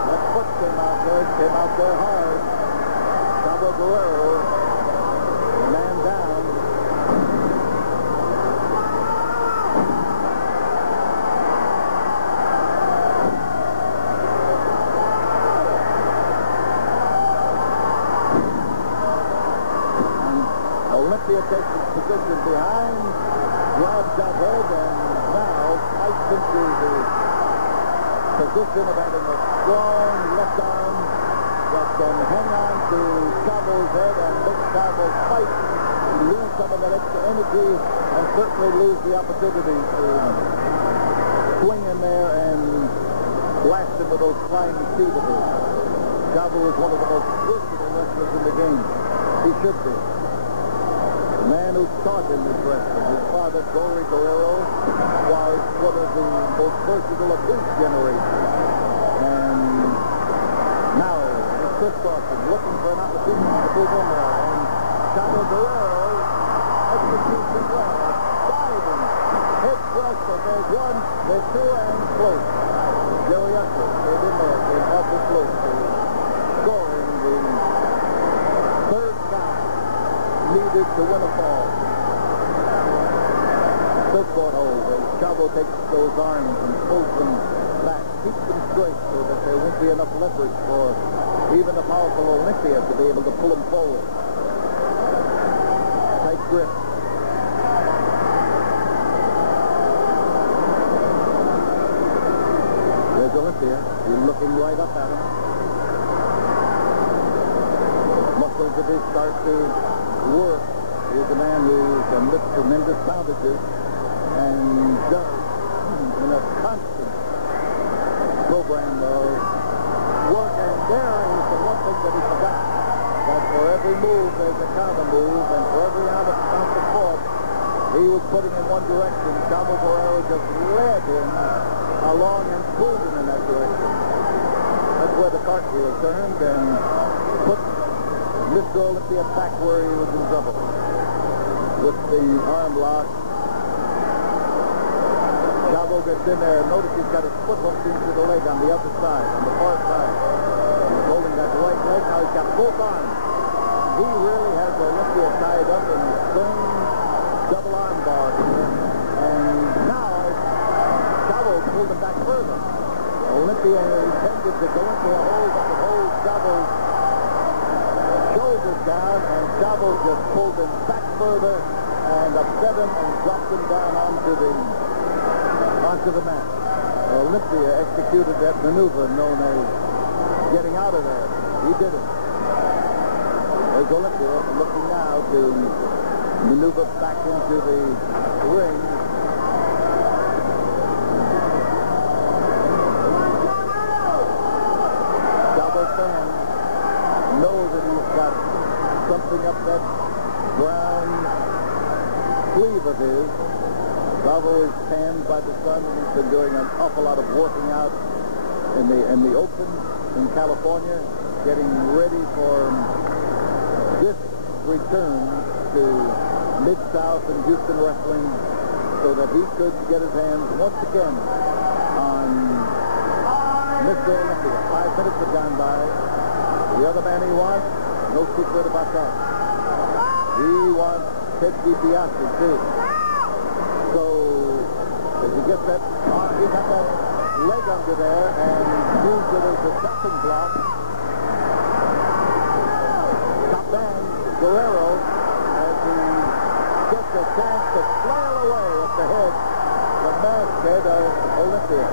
That foot came out there hard. Chavo Guerrero, the man down. Olympia takes his position behind, grabs that head, and now fights into the position of having a strong left arm that can hang on to Chavo's head and make Chavo fight, lose some of that extra energy, and certainly lose the opportunity to swing in there and blast him with those flying feet of his. Chavo is one of the most versatile wrestlers in the game. He should be. The man who taught him this wrestling, his father, Gory Guerrero, was one of the most versatile of his generation. And now, it's Chris Dawson looking for an opportunity to move in there. And Chavo Guerrero executes it well. Diving, head thrust, and there's one, there's two, and close. Jerry Usher is in there, came awful close to scoring the third down needed to win a fall. Surfboard hold as Chavo takes those arms and pulls them back, keeps them straight so that there won't be enough leverage for even a powerful Olympia to be able to pull them forward. Tight grip. There's Olympia. He's looking right up at him. Muscles of his start to work. He's a man who can lift tremendous poundages and does in a constant program of work. And there is the one thing that he forgot, that for every move there's a counter move, and for every ounce of force he was putting in one direction, Chavo Guerrero just led him along and pulled him in that direction. That's where the cartwheel turned and put Mr. Olympia back where he was in trouble. With the arm lock, Chavo gets in there. Notice he's got his foot hooked into the leg on the other side, on the far side. He's holding that right leg. Now he's got both arms. He really has Olympia tied up in the same double arm bar here. And now Chavo pulled him back further. Olympia intended to go into a hold that would hold Chavo's shoulders down, and Chavo just pulled him back further and upset him and dropped him down onto the mat. Olympia executed that maneuver known as getting out of there. He did it. There's Olympia looking now to maneuver back into the ring. Chavo fans know that he's got something up that brown sleeve of his. Chavo is tanned by the sun, and he's been doing an awful lot of working out in the open in California, getting ready for this return to Mid-South and Houston wrestling so that he could get his hands once again on Mr. Olympia. 5 minutes have gone by. The other man he wants, No secret about that. He wants Ted DiBiase, too. So, as he gets that, he got that leg under there and used it as a chopping block. Top man, Guerrero, as he gets a chance to flail away at the head, the masthead of Olympia.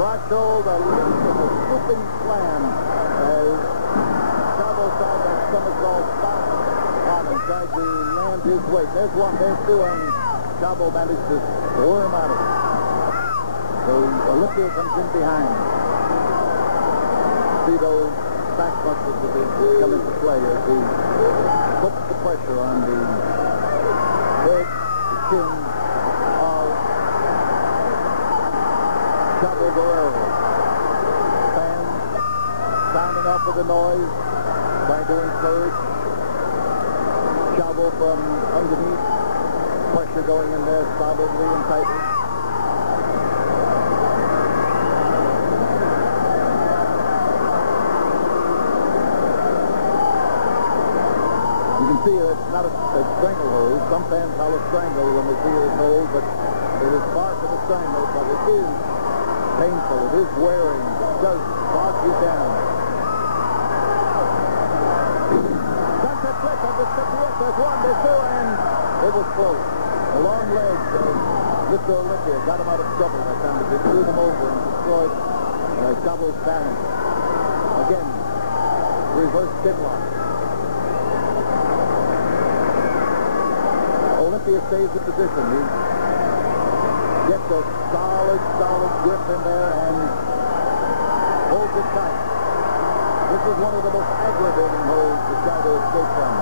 Braccio, the leap of a swooping slam as Chavo tried that somersault stop on and tried to land his weight. There's one, there's two, and Chavo managed to worm out of it. So Olympia comes in behind. See those back muscles that come into play as he puts the pressure on the head, the chin of Chavo Guerrero. Fans sounding off with the noise, trying to encourage Chavo from underneath. Pressure going in there solidly and tightly. You can see it's not a stranglehold. Some fans holler strangle when they see it hold, but it is far from a strangle, but it is painful. It is wearing. It does bog you down. Sunset flip on the 58. There's one, there's two, and it was close. The long legs of Mr. Olympia got him out of trouble that time. They threw them over and destroyed Chavo's balance. Again, reverse chin lock. Olympia stays in position. He gets a solid grip in there and holds it tight. This is one of the most aggravating holds to try to escape from,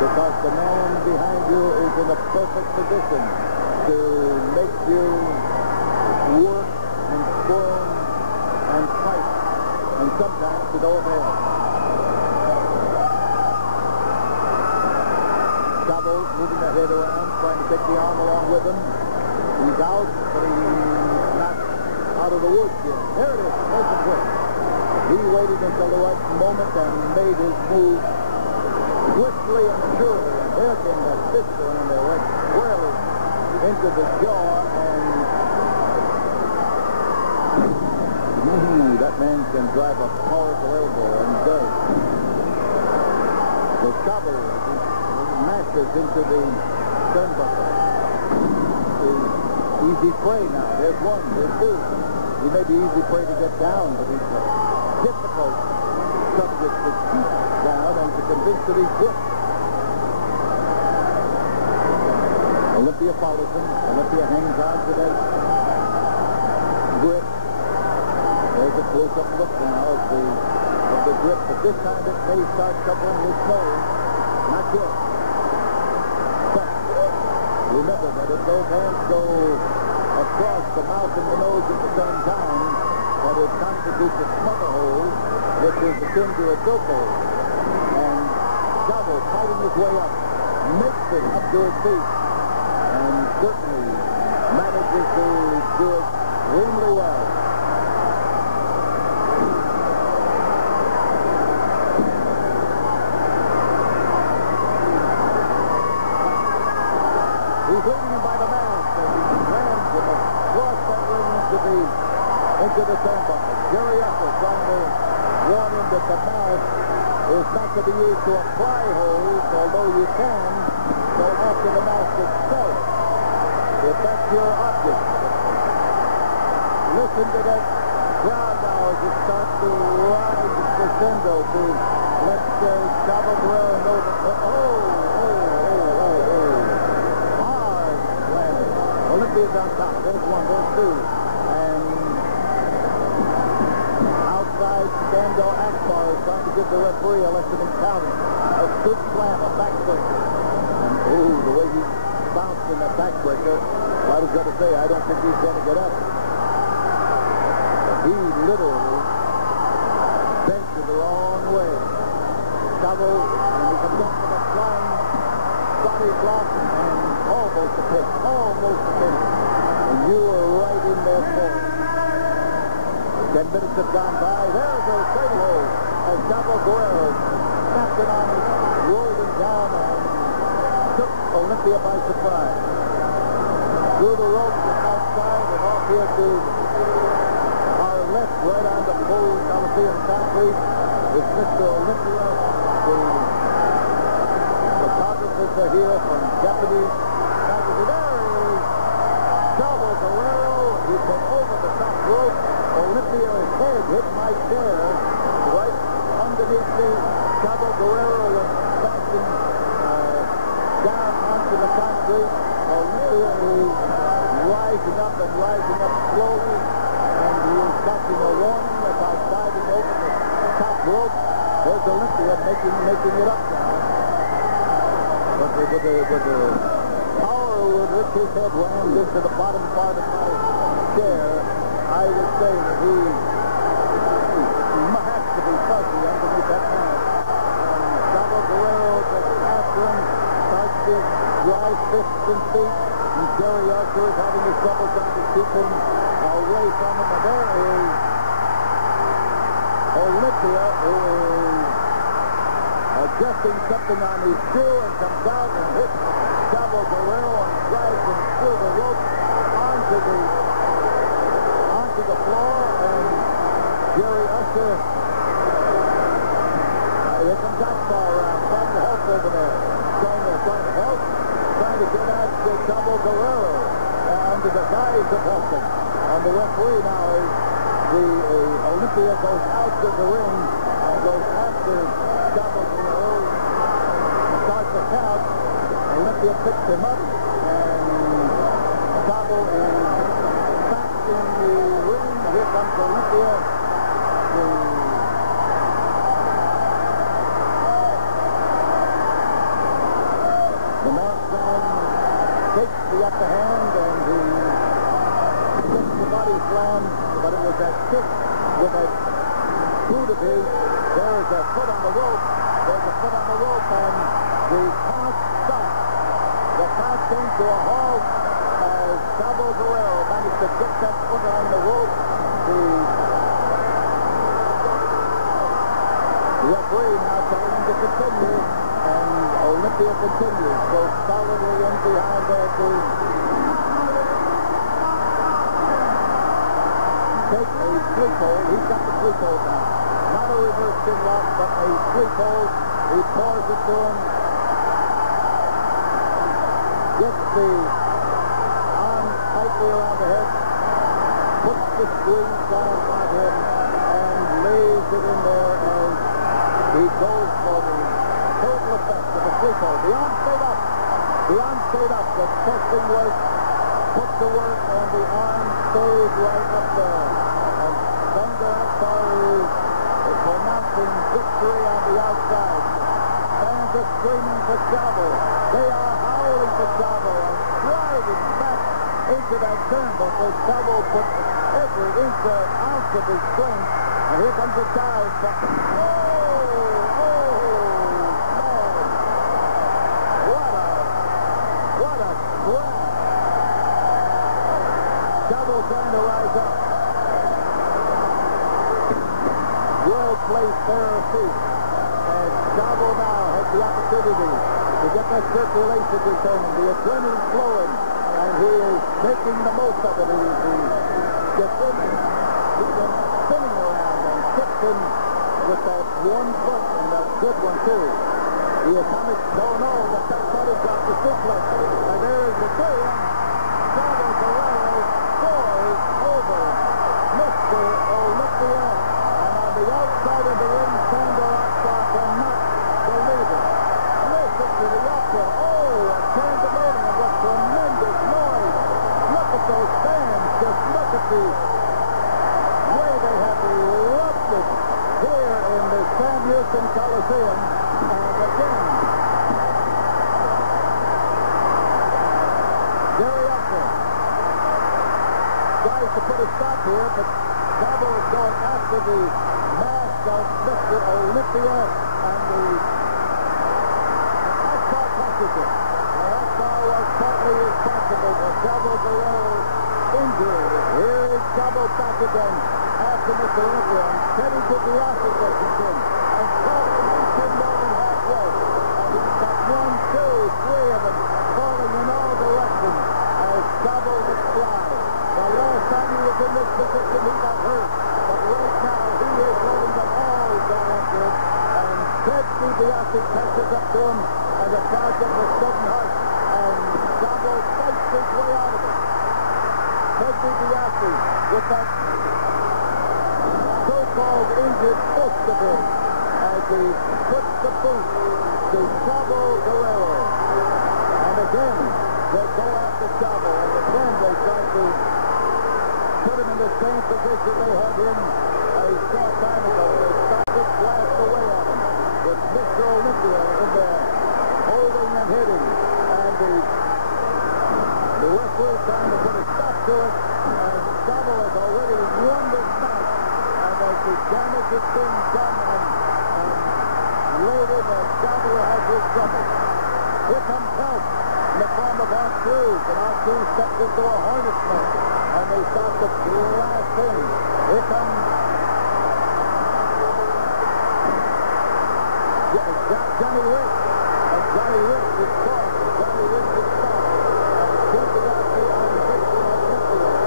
because the man behind you is in a perfect position to make you work and squirm and fight, and sometimes to no avail. Chavo moving the head around, trying to take the arm along with him. He's out, but he's not out of the woods yet. There it is. There's the twist. He waited until the right moment and made his move swiftly and surely. And there came that fist going in there right squarely into the jaw, and that man can drive a powerful elbow, and does. So Chavo mashes into the turnbuckle. Easy prey now. There's one, there's two. He may be easy prey to get down, but he's a difficult subject to keep down and to convince that he's whipped. Olympia follows him. Olympia hangs on to that grip. There's a close-up look now of the grip, but this time it may start covering his nose. Not yet. But remember that if those hands go across the mouth and the nose at the same time, that it constitutes a smother hold, which is akin to a choke hold. And Chavo, fighting his way up, makes it up to his feet, and certainly manages to do it extremely well. He's leading him by the mask as he lands him across that ring into the turnbuckle. Jerry Upper trying to warn him that the mask is not to be used to apply holds, although you can go after the mask itself, if that's your object. Listen to that crowd now as it starts to rise crescendo to let Chavo Guerrero know that, hard landing. Olympia's on top. There's one, there's two. And outside, Scandal Akbar is trying to give the referee a lesson in counting. A scoop slam, a backbreaker. And, the way he bounced in that backbreaker, I was going to say, I don't think he's going to get up. He literally bent it the wrong way. Chavo, and he comes up with a flying body block and almost a finish. And you were right in there for it. 10 minutes have gone by. There's a cradle hold as Chavo Guerrero snapped it on it, rolled him down, and took Olympia by surprise. Through the ropes and outside, and off here to our left, right on the full Coliseum concrete, is Mr. Olympia. The photographers are here from Japanese magazine. There is Chavo Guerrero. He went over the top rope. Olympia's head hit my chair right underneath me. Chavo Guerrero was bouncing down onto the concrete. Olympia is rising up slowly, and he is catching a warning about diving over the top rope. There's Olympia making it up now. But the power with which his head rammed into the bottom part of my chair, I would say that he has to be fuzzy underneath that mask. And Chavo Guerrero gets after him, starts to drive fists and feet, and Jerry Archer is having his trouble trying to keep him away from him. And there is Olympia, who is adjusting something on his shoe and comes out and hits Chavo Guerrero and drives him through the rope onto the floor, and Jerry Usher, here comes Akbar around, trying to help over there, trying to get at Chavo Guerrero under the guise of helping. And the referee now is Olympia goes out to the ring and goes after Chavo Guerrero, starts the count. Olympia picks him up, and Chavo is back in the ring. Here comes Olympia. The masked man takes the upper hand, and he gets the body slam, but it was that kick with that boot of his. There is a foot on the rope. There's a foot on the rope, and the count stopped. The count came to a halt as Chavo Guerrero managed to get that foot on the rope. The referee now telling him to continue, and Olympia continues. Goes solidly in behind there to take a sleep hold. He's got the sleep hold now. Not a reverse chin lock, but a sleep hold. He pours it to him. Gets the arm tightly around the head. Puts the squeeze down on him and lays it in there as he goes for the total effect of the sleep hold. The arm stayed up. The arm stayed up. The testing was put to work, and the arm stayed right up there. And Thunder Akbar is pronouncing victory on the outside. Fans are screaming for Chavo. They are howling for Chavo and driving back into that turnbuckle. Chavo put every ounce of his strength, and here comes a dive. What a crash. Chavo trying to rise up. Well-placed pair of feet. And Chavo now has the opportunity to get that circulation returning, the adrenaline flowing, and he is making the most of it. He's been spinning around and kicking with that one foot, and that good one too. The atomic, no, the back body drop the suplex, and there is the third one. Chavo Guerrero scores over Mr. Olympia, and on the outside of the ring, Thunder Akbar cannot believe it. Listen to the opera. Oh, a pandemonium, what tremendous noise. Look at those fans. Just look at the way they have erupted here in the Sam Houston Coliseum. And again, Jerry Upton tries to put a stop here, but Chavo is going after the mask of Mr. Olympia, and the Akbar catches it. And Akbar was partly responsible for Chavo Guerrero's injury. Here is Chavo back again after to Mr. Olympia, and Teddy DiBiase gets him in. And Charlie reached him more than halfway. And he's got 1, 2, 3 of them falling in all directions as Sabo would fly. The last time he was in this position, he got hurt. But right now, he is letting them all go after him. And Ted DiBiase catches up to him, and the crowd gets a sudden hush. And Sabo fights his way out of it. Ted DiBiase with that so-called injured fist of his as he puts the boot to Chavo Guerrero. And again, they go after Chavo, and again they try to put him in the same position they had him a short time ago. They start to blast away at him with Mr. Olympia in there, holding and hitting. And the referee trying to put a stop to it, and Chavo has already won this match. And as the damage has been done and later, that Chavo has his trouble. Here comes help in the form of R-Cruz, and R-Cruz steps into a hornet's nest, and they start to blast in. Here comes Johnny Rich, and Johnny Rich is caught. Johnny Rich is stopped, and DiBiase on Mr. Olympia.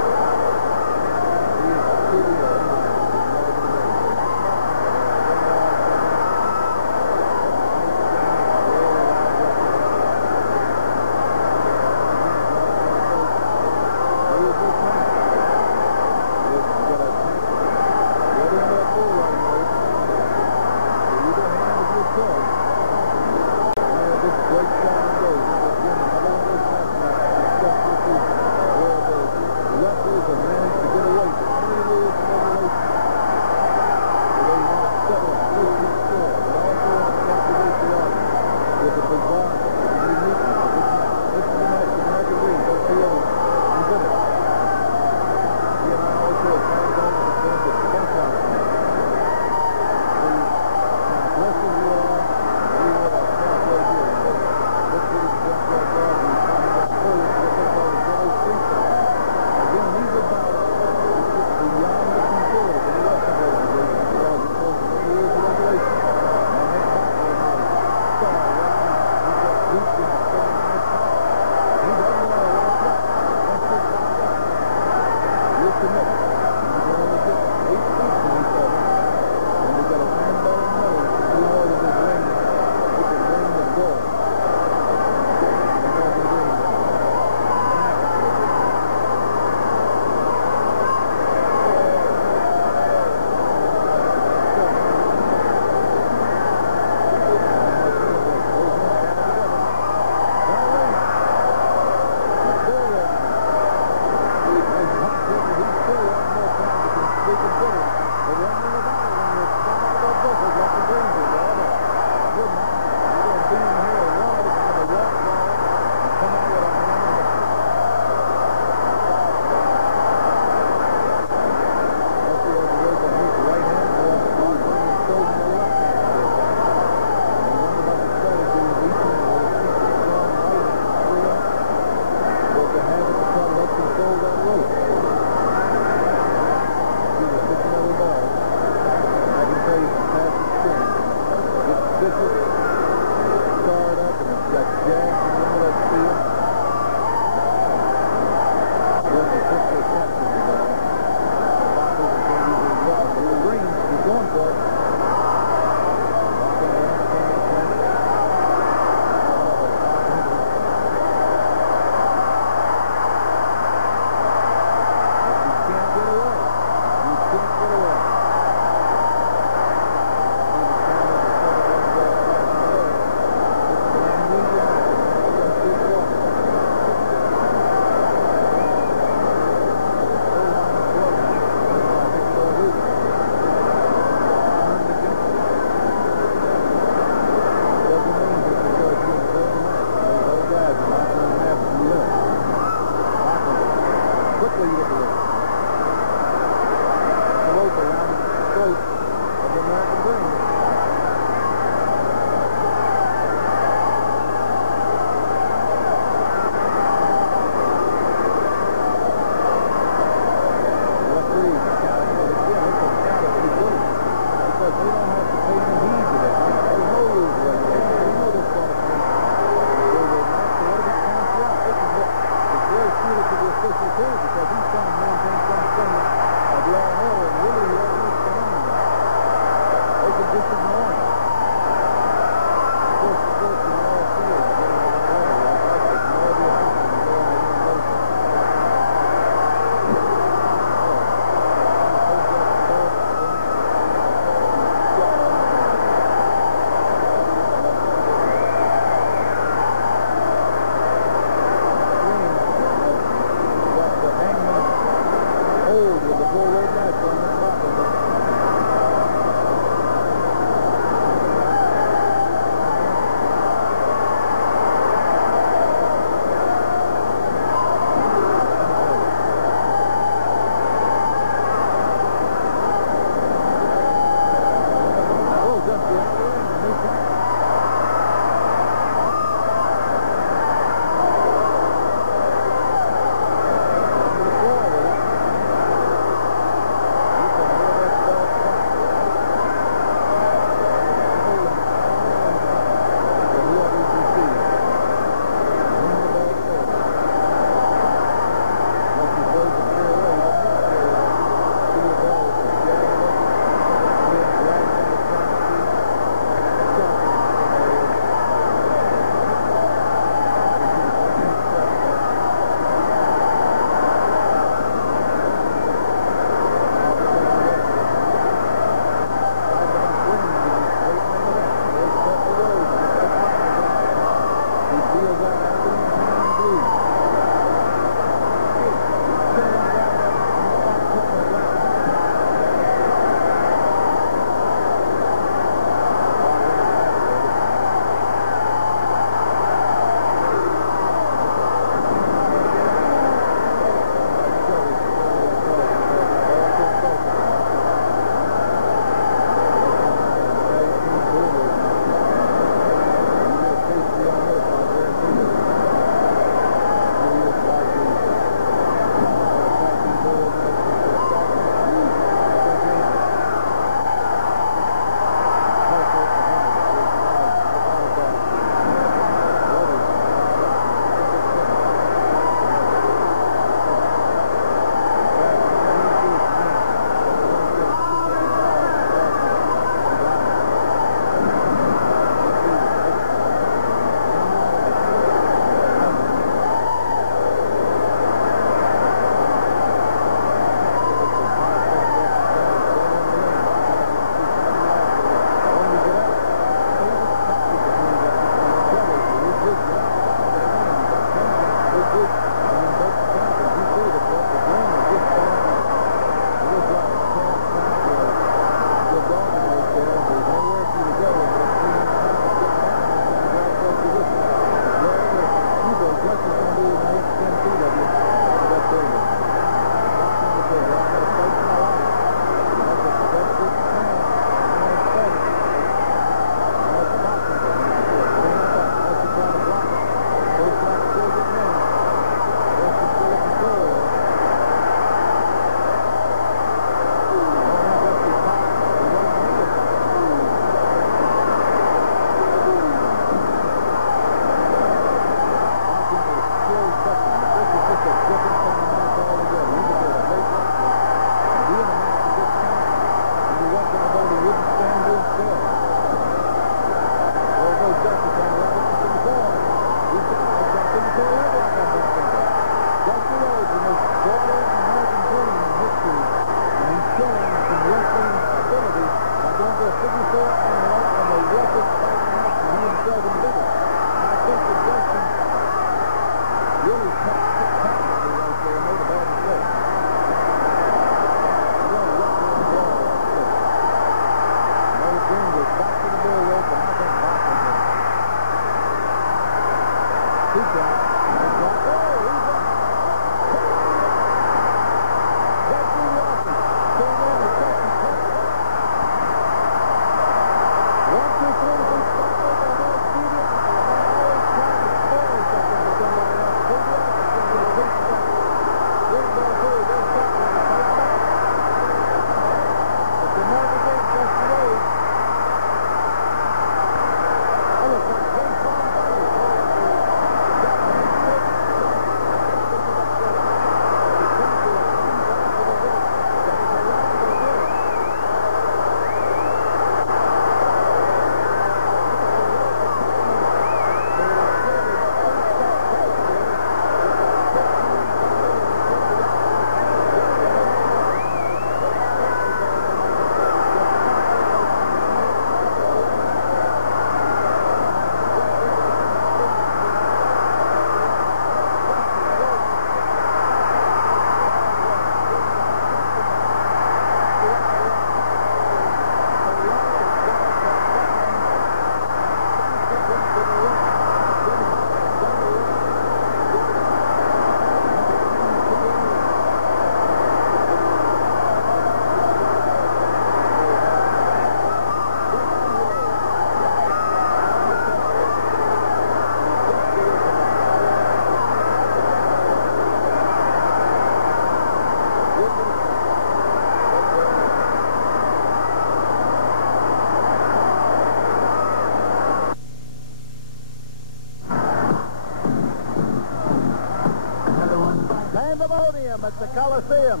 Pandemonium at the Coliseum.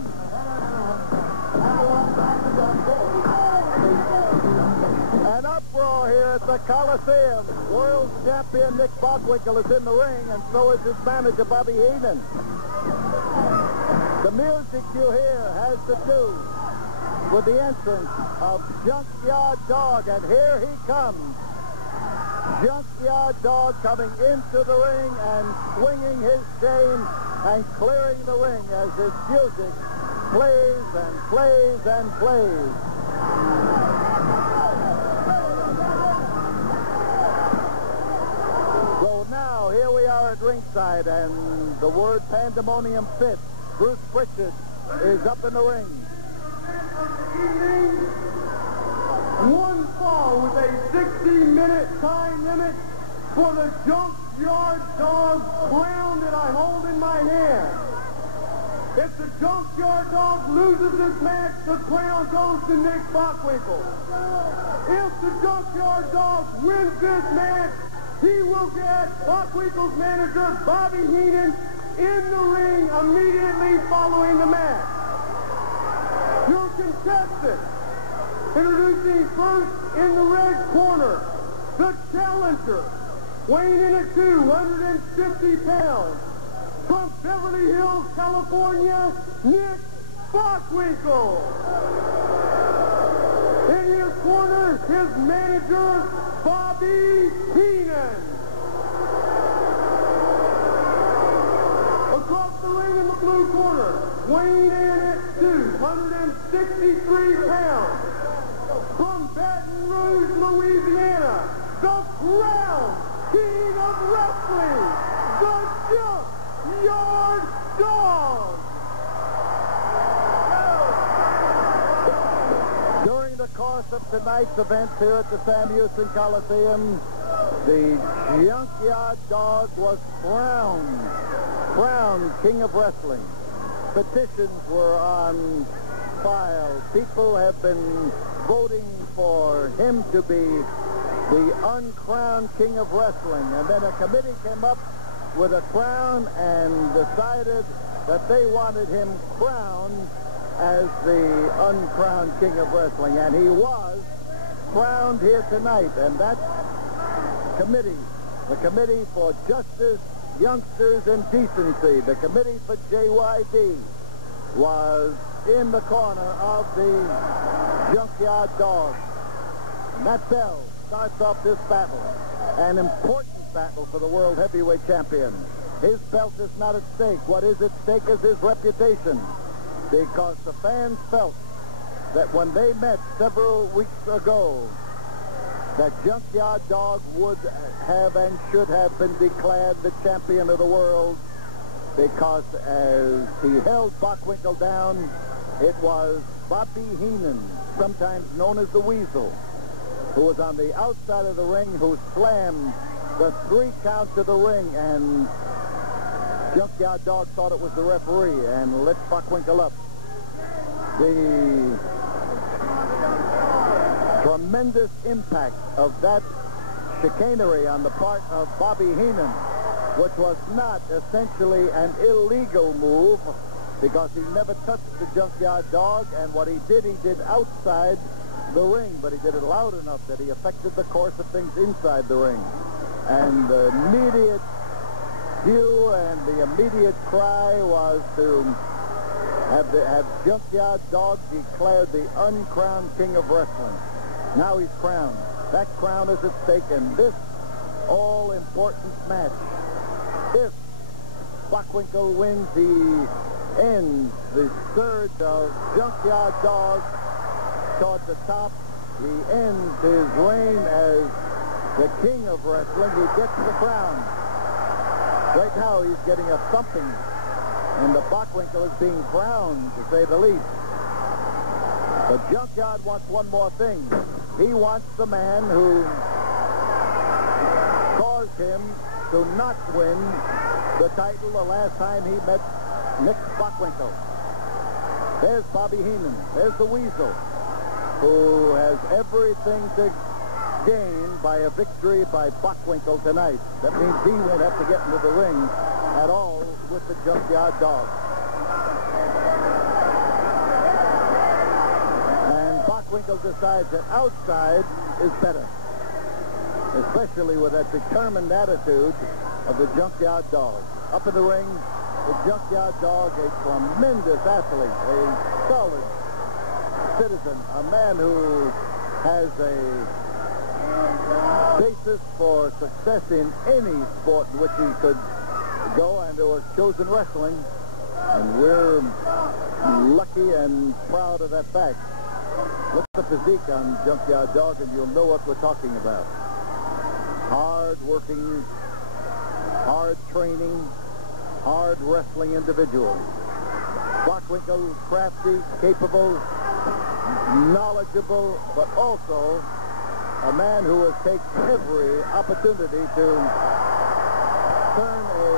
An uproar here at the Coliseum. World champion Nick Bockwinkel is in the ring, and so is his manager, Bobby Heenan. The music you hear has to do with the entrance of Junkyard Dog, and here he comes. Junkyard Dog coming into the ring and swinging his chain and clearing the ring as his music plays and plays and plays. So now here we are at ringside, and the word pandemonium fits. Bruce Pritchard is up in the ring. One fall with a 60-minute time limit for the Junkyard Dog crown that I hold in my hand. If the Junkyard Dog loses this match, the crown goes to Nick Bockwinkel. If the Junkyard Dog wins this match, he will get Bockwinkel's manager, Bobby Heenan, in the ring immediately following the match. Your contestant, introducing first in the red corner, the challenger, weighing in at 250 pounds, from Beverly Hills, California, Nick Bockwinkel. In his corner, his manager, Bobby Heenan. Across the ring in the blue corner, weighing in at 263 pounds, from Baton Rouge, Louisiana, the Crown King of Wrestling, the Junkyard Dog. During the course of tonight's events here at the Sam Houston Coliseum, the Junkyard Dog was crowned King of Wrestling. Petitions were on file. People have been voting for him to be the uncrowned King of Wrestling. And then a committee came up with a crown and decided that they wanted him crowned as the uncrowned King of Wrestling. And he was crowned here tonight. And that committee, the Committee for Justice, Youngsters, and Decency, the Committee for JYD, was in the corner of the Junkyard Dog. And that bell starts off this battle, an important battle for the World Heavyweight Champion. His belt is not at stake. What is at stake is his reputation, because the fans felt that when they met several weeks ago, that Junkyard Dog would have and should have been declared the champion of the world, because as he held Bockwinkel down, it was Bobby Heenan, sometimes known as the Weasel, who was on the outside of the ring, who slammed the 3 count to the ring, and Junkyard Dog thought it was the referee and lit Bockwinkel up. The tremendous impact of that chicanery on the part of Bobby Heenan, which was not essentially an illegal move, because he never touched the Junkyard Dog, and what he did outside the ring, but he did it loud enough that he affected the course of things inside the ring. And the immediate view and the immediate cry was to have Junkyard Dog declared the uncrowned king of wrestling. Now he's crowned. That crown is at stake in this all-important match. If Bockwinkel wins, he ends the surge of Junkyard Dog toward the top. He ends his reign as the king of wrestling. He gets the crown. Right now he's getting a thumping, and the Bockwinkel is being crowned, to say the least. But Junkyard wants one more thing. He wants the man who caused him to not win the title the last time he met Nick Bockwinkel. There's Bobby Heenan. There's the Weasel, who has everything to gain by a victory by Bockwinkel tonight. That means he won't have to get into the ring at all with the Junkyard Dog. And Bockwinkel decides that outside is better, especially with that determined attitude of the Junkyard Dog. Up in the ring, the Junkyard Dog, a tremendous athlete, a solid citizen, a man who has a basis for success in any sport in which he could go, and who has chosen wrestling, and we're lucky and proud of that fact. Look at the physique on Junkyard Dog and you'll know what we're talking about. Hard working, hard training, hard wrestling individual. Bockwinkel, crafty, capable, knowledgeable, but also a man who will take every opportunity to turn a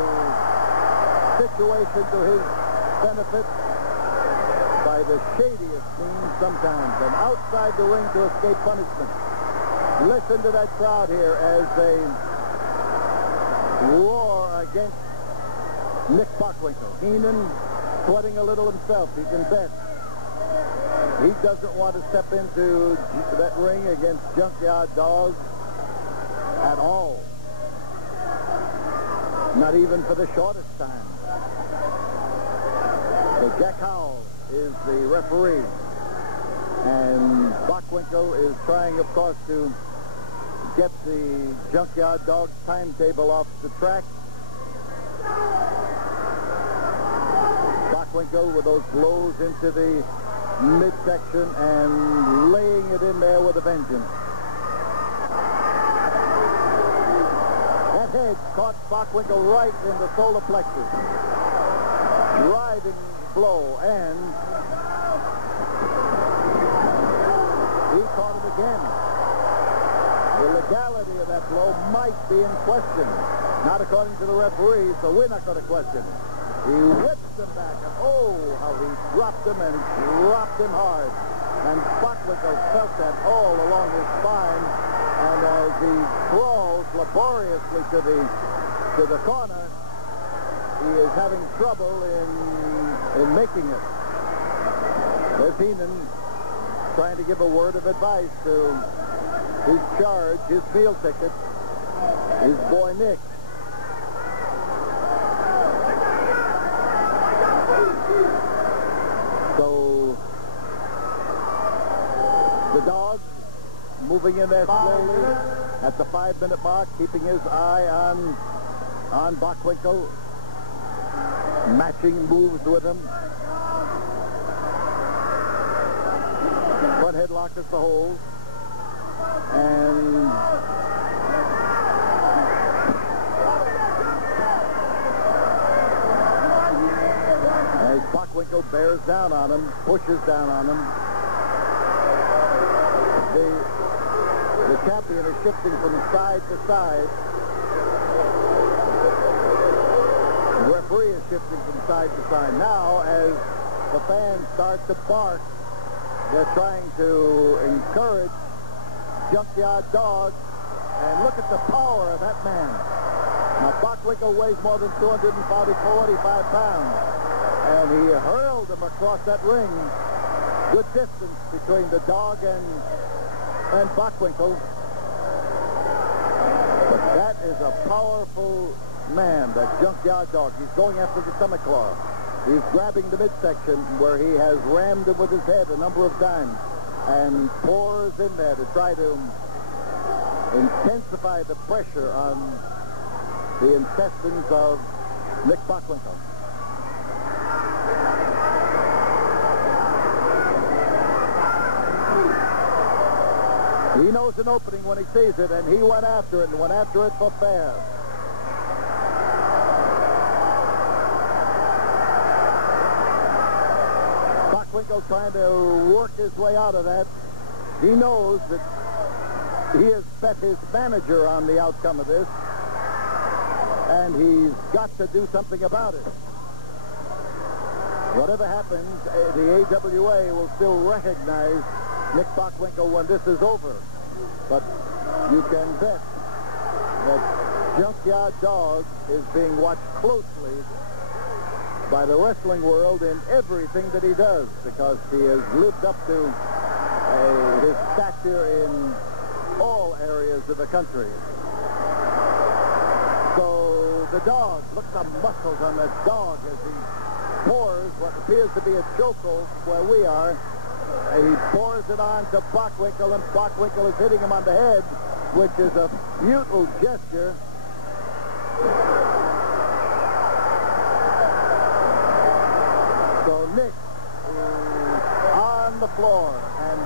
situation to his benefit by the shadiest means sometimes, and outside the ring to escape punishment. Listen to that crowd here as they roar against Nick Bockwinkel. Heenan sweating a little himself, you can bet. He doesn't want to step into that ring against Junkyard Dog at all. Not even for the shortest time. So Jack Howell is the referee. And Bockwinkel is trying, of course, to get the Junkyard Dog's timetable off the track. Bockwinkel with those blows into the midsection and laying it in there with a vengeance. That head caught Bockwinkel right in the solar plexus. Driving blow, and he caught it again. The legality of that blow might be in question. Not according to the referee, so we're not going to question it. He whips him back, and oh, how he dropped him, and dropped him hard. And Bockwinkel felt that all along his spine, and as he crawls laboriously to the corner, he is having trouble in making it. There's Heenan trying to give a word of advice to his charge, his meal ticket, his boy Nick. So the dog moving in there slowly at the 5-minute mark, keeping his eye on Bockwinkel, matching moves with him. Front headlock is the hold. And as Bockwinkel bears down on him, pushes down on him, the champion is shifting from side to side. The referee is shifting from side to side. Now, as the fans start to bark, they're trying to encourage Junkyard Dog. And look at the power of that man. Now, Bockwinkel weighs more than 245 pounds. And he hurled him across that ring. Good distance between the Dog and Bockwinkel. But that is a powerful man, that Junkyard Dog. He's going after the stomach claw. He's grabbing the midsection where he has rammed him with his head a number of times and pours in there to try to intensify the pressure on the intestines of Nick Bockwinkel. He knows an opening when he sees it, and he went after it, and went after it for fair. Bockwinkel trying to work his way out of that. He knows that he has bet his manager on the outcome of this, and he's got to do something about it. Whatever happens, the AWA will still recognize Nick Bockwinkel when this is over. But you can bet that Junkyard Dog is being watched closely by the wrestling world in everything that he does, because he has lived up to his stature in all areas of the country. So the Dog, look at the muscles on the Dog as he pours what appears to be a chokehold where we are. He pours it on to Bockwinkel, and Bockwinkel is hitting him on the head, which is a futile gesture. So Nick is on the floor, and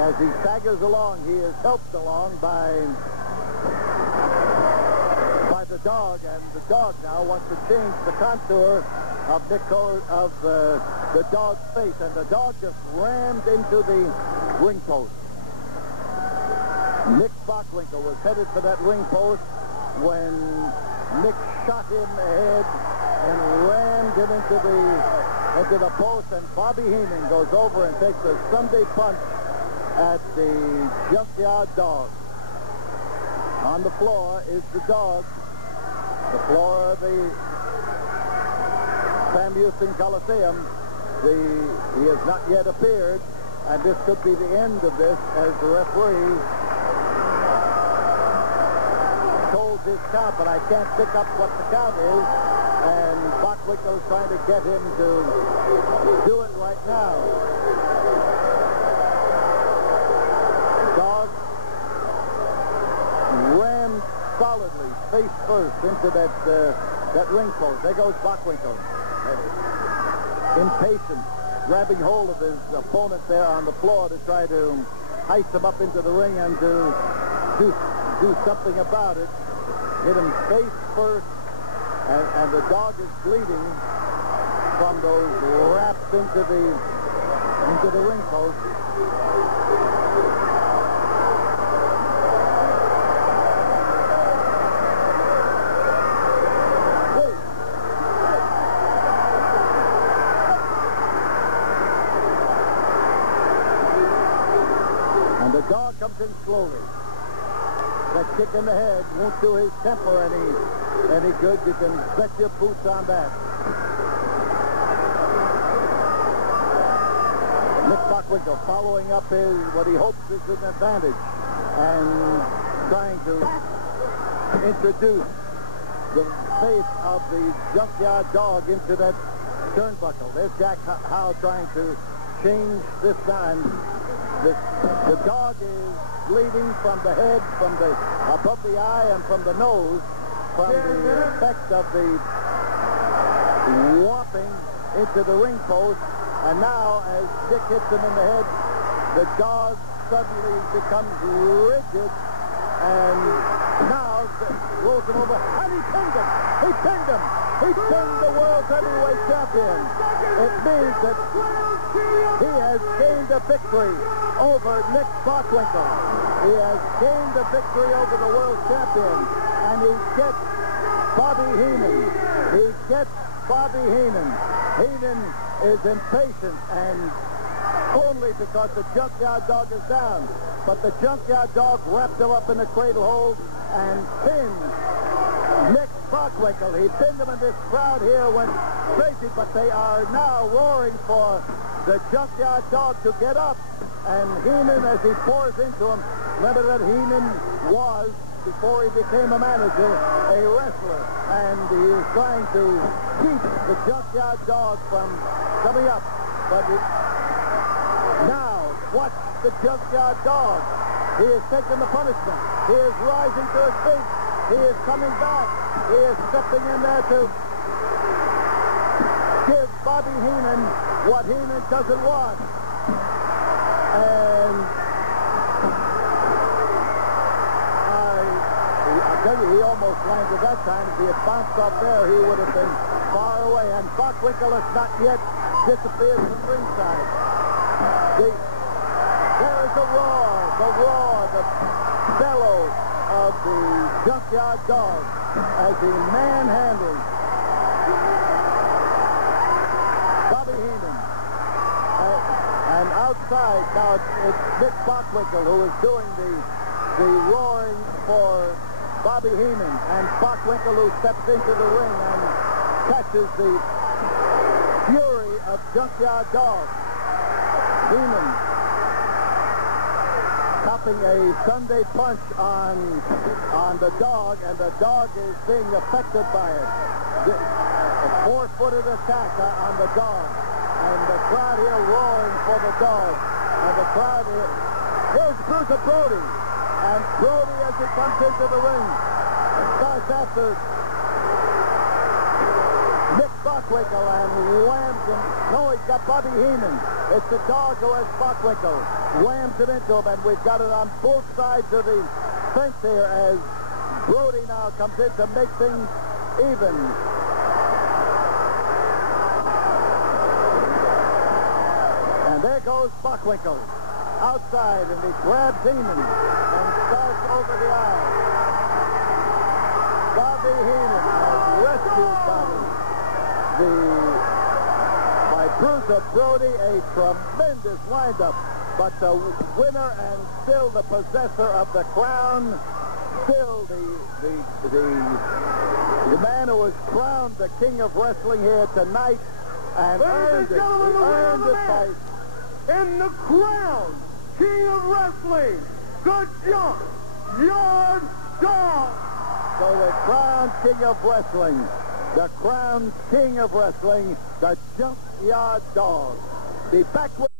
as he staggers along, he is helped along by the Dog, and the Dog now wants to change the contour of the Dog's face, and the Dog just rammed into the ring post. Nick Bockwinkel was headed for that ring post when Nick shot him ahead and rammed him into the post, and Bobby Heenan goes over and takes a Sunday punch at the Junkyard Dog. On the floor is the Dog. The floor of the Sam Houston Coliseum. He has not yet appeared, and this could be the end of this as the referee holds his count, but I can't pick up what the count is, and Bockwinkel is trying to get him to do it right now. Dog rammed solidly, face first, into that ring post. There goes Bockwinkel. Impatient, grabbing hold of his opponent there on the floor to try to ice him up into the ring and to do something about it. Hit him face first, and the Dog is bleeding from those raps into the ring post. Dog comes in slowly. That kick in the head won't do his temper any good. You can bet your boots on that. Nick Bockwinkel following up what he hopes is an advantage and trying to introduce the face of the Junkyard Dog into that turnbuckle. There's Jack Howe trying to change this time. The Dog is bleeding from the head, from above the eye, and from the nose, from the effect of the whopping into the ring post. And now, as Dick hits him in the head, the Dog suddenly becomes rigid, and now rolls him over, and he pinned him. He pinned him. He pinned the world heavyweight champion. It means that he has gained a victory over Nick Bockwinkel. He has gained a victory over the world champion, and he gets Bobby Heenan. He gets Bobby Heenan. Heenan is impatient, and only because the Junkyard Dog is down. But the Junkyard Dog wrapped him up in the cradle hold and pinned Nick Bockwinkel. He pinned him, and this crowd here went crazy, but they are now roaring for the Junkyard Dog to get up. And Heenan, as he pours into him, remember that Heenan was, before he became a manager, a wrestler. And he is trying to keep the Junkyard Dog from coming up. But now, watch the Junkyard Dog. He is taking the punishment. He is rising to his feet. He is coming back. He is stepping in there to give Bobby Heenan what Heenan doesn't want. And I tell you, he almost landed that time. If he had bounced off there, he would have been far away. And Bockwinkel has not yet disappeared from ringside. There is the roar, the bellow of the Junkyard Dog as he manhandles Bobby Heenan. And outside, now it's Nick Bockwinkel who is doing the roaring for Bobby Heenan. And Bockwinkel who steps into the ring and catches the fury of Junkyard Dog. Heenan copping a Sunday punch on the Dog, and the Dog is being affected by it. A four-footed attack on the Dog, and the crowd here roaring for the Dog. And the crowd here, here's Bruiser Brody, and Brody, as he comes into the ring, starts after Nick Bockwinkel and whams him. No, he's got Bobby Heenan. It's the Dog who has Bockwinkel. Whams him into him, and we've got it on both sides of the fence here as Brody now comes in to make things even. And there goes Bockwinkel outside, and he grabs Heenan and starts over the aisle. Bobby Heenan has rescued by Bruiser Brody, a tremendous windup. But the winner and still the possessor of the crown, still the man who was crowned the king of wrestling here tonight, and earned it. He earned it by in the crown king of wrestling, the Junkyard Dog. So the crown king of wrestling, the crown king of wrestling, the Junkyard Dog. Be back with